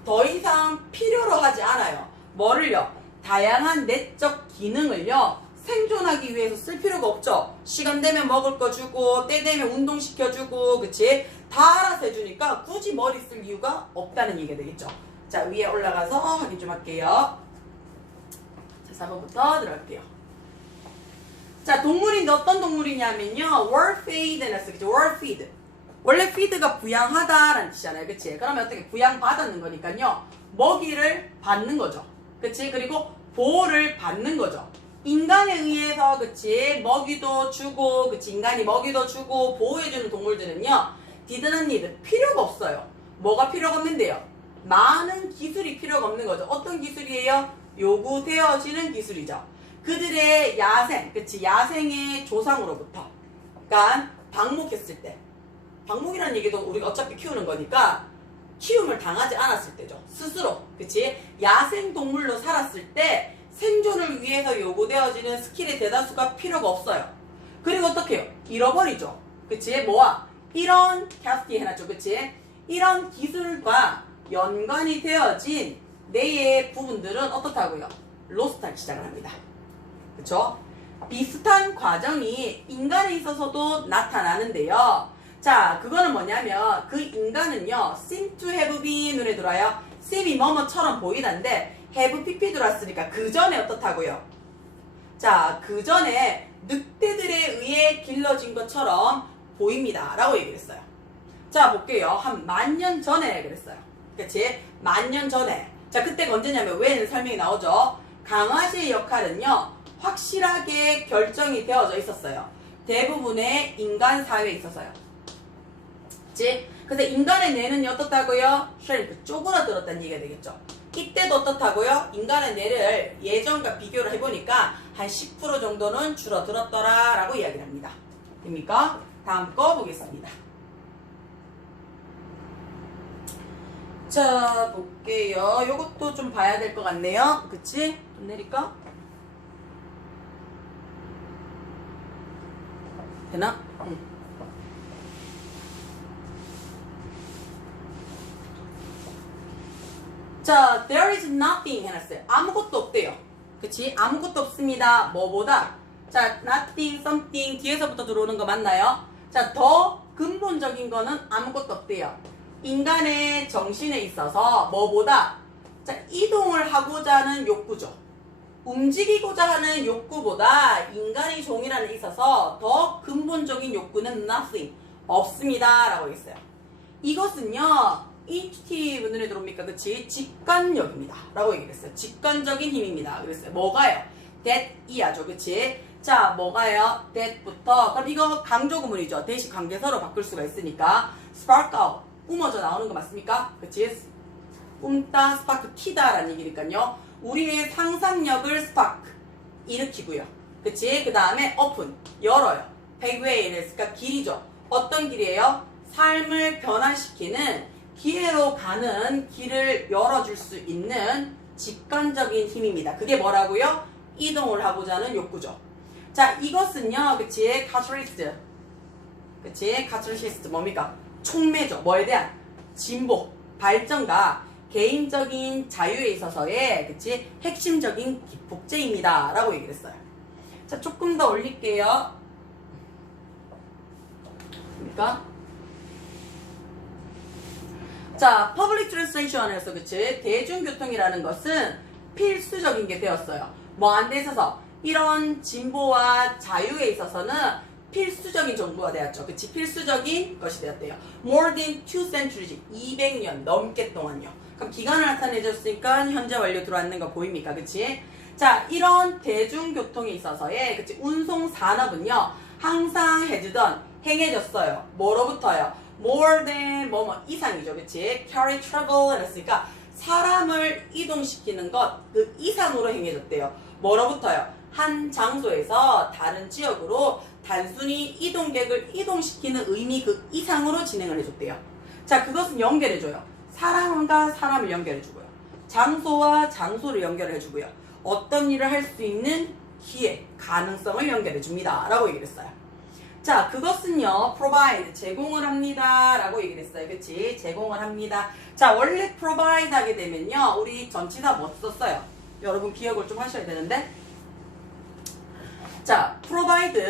더 이상 필요로 하지 않아요. 뭐를요? 다양한 내적 기능을요. 생존하기 위해서 쓸 필요가 없죠. 시간 되면 먹을 거 주고 때 되면 운동시켜주고 그치? 다 알아서 해주니까 굳이 머리 쓸 이유가 없다는 얘기가 되겠죠. 자, 위에 올라가서 확인 좀 할게요. 자, 4번부터 들어갈게요. 자, 동물인데 어떤 동물이냐면요. were fed 해놨어. 그치? were fed. 원래 feed가 부양하다라는 뜻이잖아요. 그치? 그러면 어떻게 부양받았는 거니까요. 먹이를 받는 거죠. 그치? 그리고 보호를 받는 거죠. 인간에 의해서, 그치? 먹이도 주고, 그치? 인간이 먹이도 주고, 보호해주는 동물들은요, didn't need, 필요가 없어요. 뭐가 필요가 없는데요? 많은 기술이 필요가 없는 거죠. 어떤 기술이에요? 요구되어지는 기술이죠. 그들의 야생, 그치? 야생의 조상으로부터. 그러니까, 방목했을 때. 방목이라는 얘기도 우리가 어차피 키우는 거니까, 키움을 당하지 않았을 때죠. 스스로. 그치? 야생동물로 살았을 때 생존을 위해서 요구되어지는 스킬의 대다수가 필요가 없어요. 그리고 어떻게 해요? 잃어버리죠. 그치? 뭐야? 이런 캐스팅 해놨죠. 그치? 이런 기술과 연관이 되어진 뇌의 부분들은 어떻다고요? 로스트하기 시작을 합니다. 그쵸? 비슷한 과정이 인간에 있어서도 나타나는데요. 자, 그거는 뭐냐면 그 인간은요, seem to have been 눈에 들어와요. seem이 뭐뭐처럼 보이던데 have pp 들어왔으니까 그 전에 어떻다고요? 자, 그 전에 늑대들에 의해 길러진 것처럼 보입니다. 라고 얘기를 했어요. 자, 볼게요. 한 10,000년 전에 그랬어요. 그치? 10,000년 전에. 자, 그때가 언제냐면 왜는 설명이 나오죠. 강아지의 역할은요, 확실하게 결정이 되어져 있었어요. 대부분의 인간 사회에 있어서요. 그치? 그래서 인간의 뇌는 어떻다고요? shrink, 쪼그라들었다는 얘기가 되겠죠. 이때도 어떻다고요? 인간의 뇌를 예전과 비교를 해보니까 한 10% 정도는 줄어들었더라 라고 이야기를 합니다. 됩니까? 다음 거 보겠습니다. 자, 볼게요. 요것도 좀 봐야 될 것 같네요. 그치? 좀 내릴까? 되나? 응. 자, there is nothing 해놨어요. 아무것도 없대요. 그치? 아무것도 없습니다. 뭐보다? 자, nothing, something 뒤에서부터 들어오는 거 맞나요? 자, 더 근본적인 거는 아무것도 없대요. 인간의 정신에 있어서 뭐보다? 자, 이동을 하고자 하는 욕구죠. 움직이고자 하는 욕구보다 인간의 종이라는 데 있어서 더 근본적인 욕구는 nothing, 없습니다. 라고 했어요. 이것은요, 인튜티브 눈에 들어옵니까? 그치? 직관력입니다. 라고 얘기했어요. 직관적인 힘입니다. 그랬어요. 뭐가요? that 이하죠. 그치? 자, 뭐가요? that부터. 그럼 이거 강조구문이죠. 대시 관계서로 바꿀 수가 있으니까. spark out. 뿜어져 나오는 거 맞습니까? 그치? 뿜다, 스파크 튀다 라는 얘기니까요. 우리의 상상력을 스파크 일으키고요. 그치? 그 다음에 open. 열어요. pathway. 그러니까 길이죠. 어떤 길이에요? 삶을 변화시키는 기회로 가는 길을 열어줄 수 있는 직관적인 힘입니다. 그게 뭐라고요? 이동을 하고자 하는 욕구죠. 자, 이것은요, 그치? 카트리스트. 그치? 카트리스트 뭡니까? 촉매죠. 뭐에 대한? 진보, 발전과 개인적인 자유에 있어서의, 그치? 핵심적인 복제입니다. 라고 얘기를 했어요. 자, 조금 더 올릴게요. 그러니까 자, public transportation에서 그치? 대중교통이라는 것은 필수적인 게 되었어요. 뭐 안 돼 있어서 이런 진보와 자유에 있어서는 필수적인 정보가 되었죠. 그치? 필수적인 것이 되었대요. More than 2 centuries, 200년 넘게 동안요. 그럼 기간을 나타내줬으니까 현재 완료 들어왔는 거 보입니까? 그치? 자, 이런 대중교통에 있어서의 그치? 운송 산업은요, 항상 해주던 행해졌어요. 뭐로부터요? more than 뭐 이상이죠. 그치? carry travel 했으니까 사람을 이동시키는 것 그 이상으로 행해졌대요. 뭐로부터요? 한 장소에서 다른 지역으로 단순히 이동객을 이동시키는 의미 그 이상으로 진행을 해줬대요. 자, 그것은 연결해줘요. 사람과 사람을 연결해주고요. 장소와 장소를 연결해주고요. 어떤 일을 할 수 있는 기회, 가능성을 연결해줍니다. 라고 얘기를 했어요. 자, 그것은요, provide, 제공을 합니다. 라고 얘기를 했어요. 그치? 제공을 합니다. 자, 원래 provide 하게 되면요, 우리 전치사 뭐 썼어요? 여러분 기억을 좀 하셔야 되는데. 자, provide.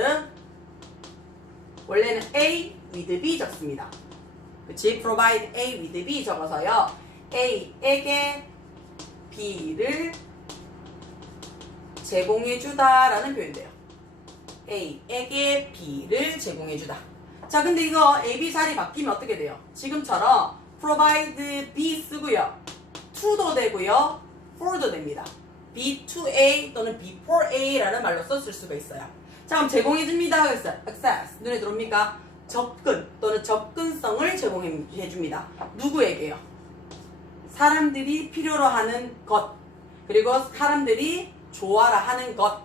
원래는 A with B 적습니다. 그치? provide A with B 적어서요, A에게 B를 제공해주다 라는 표현이 돼요. A에게 B를 제공해주다. 자, 근데 이거 A, B 자리 바뀌면 어떻게 돼요? 지금처럼 provide B 쓰고요, to도 되고요, for도 됩니다. B to A 또는 B for A 라는 말로 썼을 수가 있어요. 자, 그럼 제공해줍니다 하겠어요. access. 눈에 들어옵니까? 접근 또는 접근성을 제공해줍니다. 누구에게요? 사람들이 필요로 하는 것, 그리고 사람들이 좋아라 하는 것,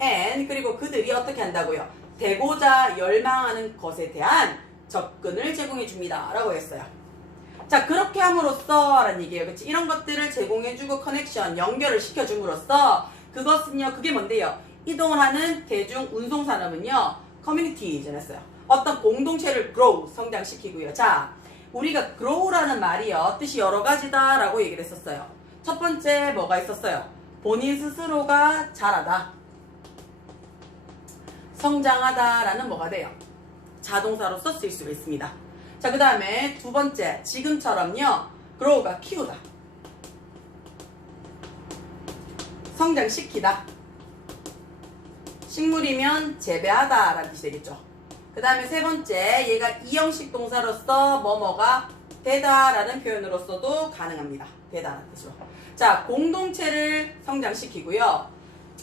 and 그리고 그들이 어떻게 한다고요? 되고자 열망하는 것에 대한 접근을 제공해 줍니다. 라고 했어요. 자, 그렇게 함으로써 라는 얘기예요. 그치? 이런 것들을 제공해주고 커넥션, 연결을 시켜줌으로써 그것은요, 그게 뭔데요? 이동을 하는 대중 운송산업은요, 커뮤니티잖았어요. 어떤 공동체를 grow, 성장시키고요. 자, 우리가 grow라는 말이요, 뜻이 여러 가지다 라고 얘기를 했었어요. 첫 번째 뭐가 있었어요? 본인 스스로가 자라다, 성장하다 라는 뭐가 돼요? 자동사로서 쓰일 수가 있습니다. 자, 그 다음에 두 번째, 지금처럼요, grow가 키우다, 성장시키다. 식물이면 재배하다 라는 뜻이 되겠죠. 그 다음에 세 번째, 얘가 이형식 동사로서 뭐뭐가 되다 라는 표현으로서도 가능합니다. 되다라는 뜻으로. 자, 공동체를 성장시키고요.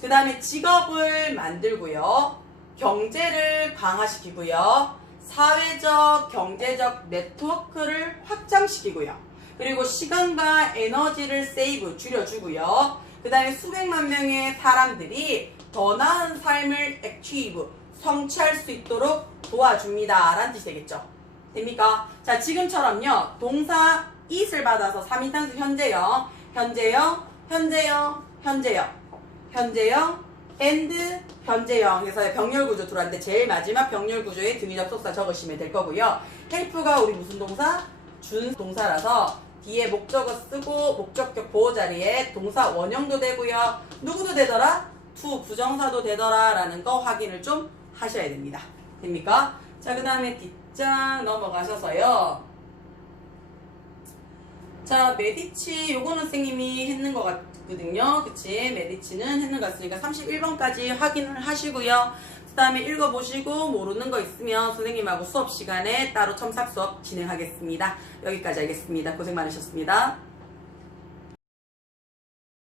그 다음에 직업을 만들고요. 경제를 강화시키고요. 사회적, 경제적 네트워크를 확장시키고요. 그리고 시간과 에너지를 세이브, 줄여주고요. 그 다음에 수백만 명의 사람들이 더 나은 삶을 achieve, 성취할 수 있도록 도와줍니다. 라는 뜻이 되겠죠. 됩니까? 자, 지금처럼요. 동사 it을 받아서 3인칭 현재형, 현재형, 현재형, 현재형, 현재형, and 현재형 해서 병렬 구조 들어왔는데 제일 마지막 병렬 구조에 등위 접속사 적으시면 될 거고요. help가 우리 무슨 동사? 준 동사라서 뒤에 목적어 쓰고 목적격 보호 자리에 동사 원형도 되고요. 누구도 되더라? to 부정사도 되더라 라는 거 확인을 좀 하셔야 됩니다. 됩니까? 자, 그 다음에 뒷장 넘어가셔서요. 자, 메디치 요거는 선생님이 했는 것 같거든요. 그치? 메디치는 했는 것 같으니까 31번까지 확인을 하시고요. 그 다음에 읽어보시고 모르는 거 있으면 선생님하고 수업 시간에 따로 첨삭 수업 진행하겠습니다. 여기까지 하겠습니다. 고생 많으셨습니다.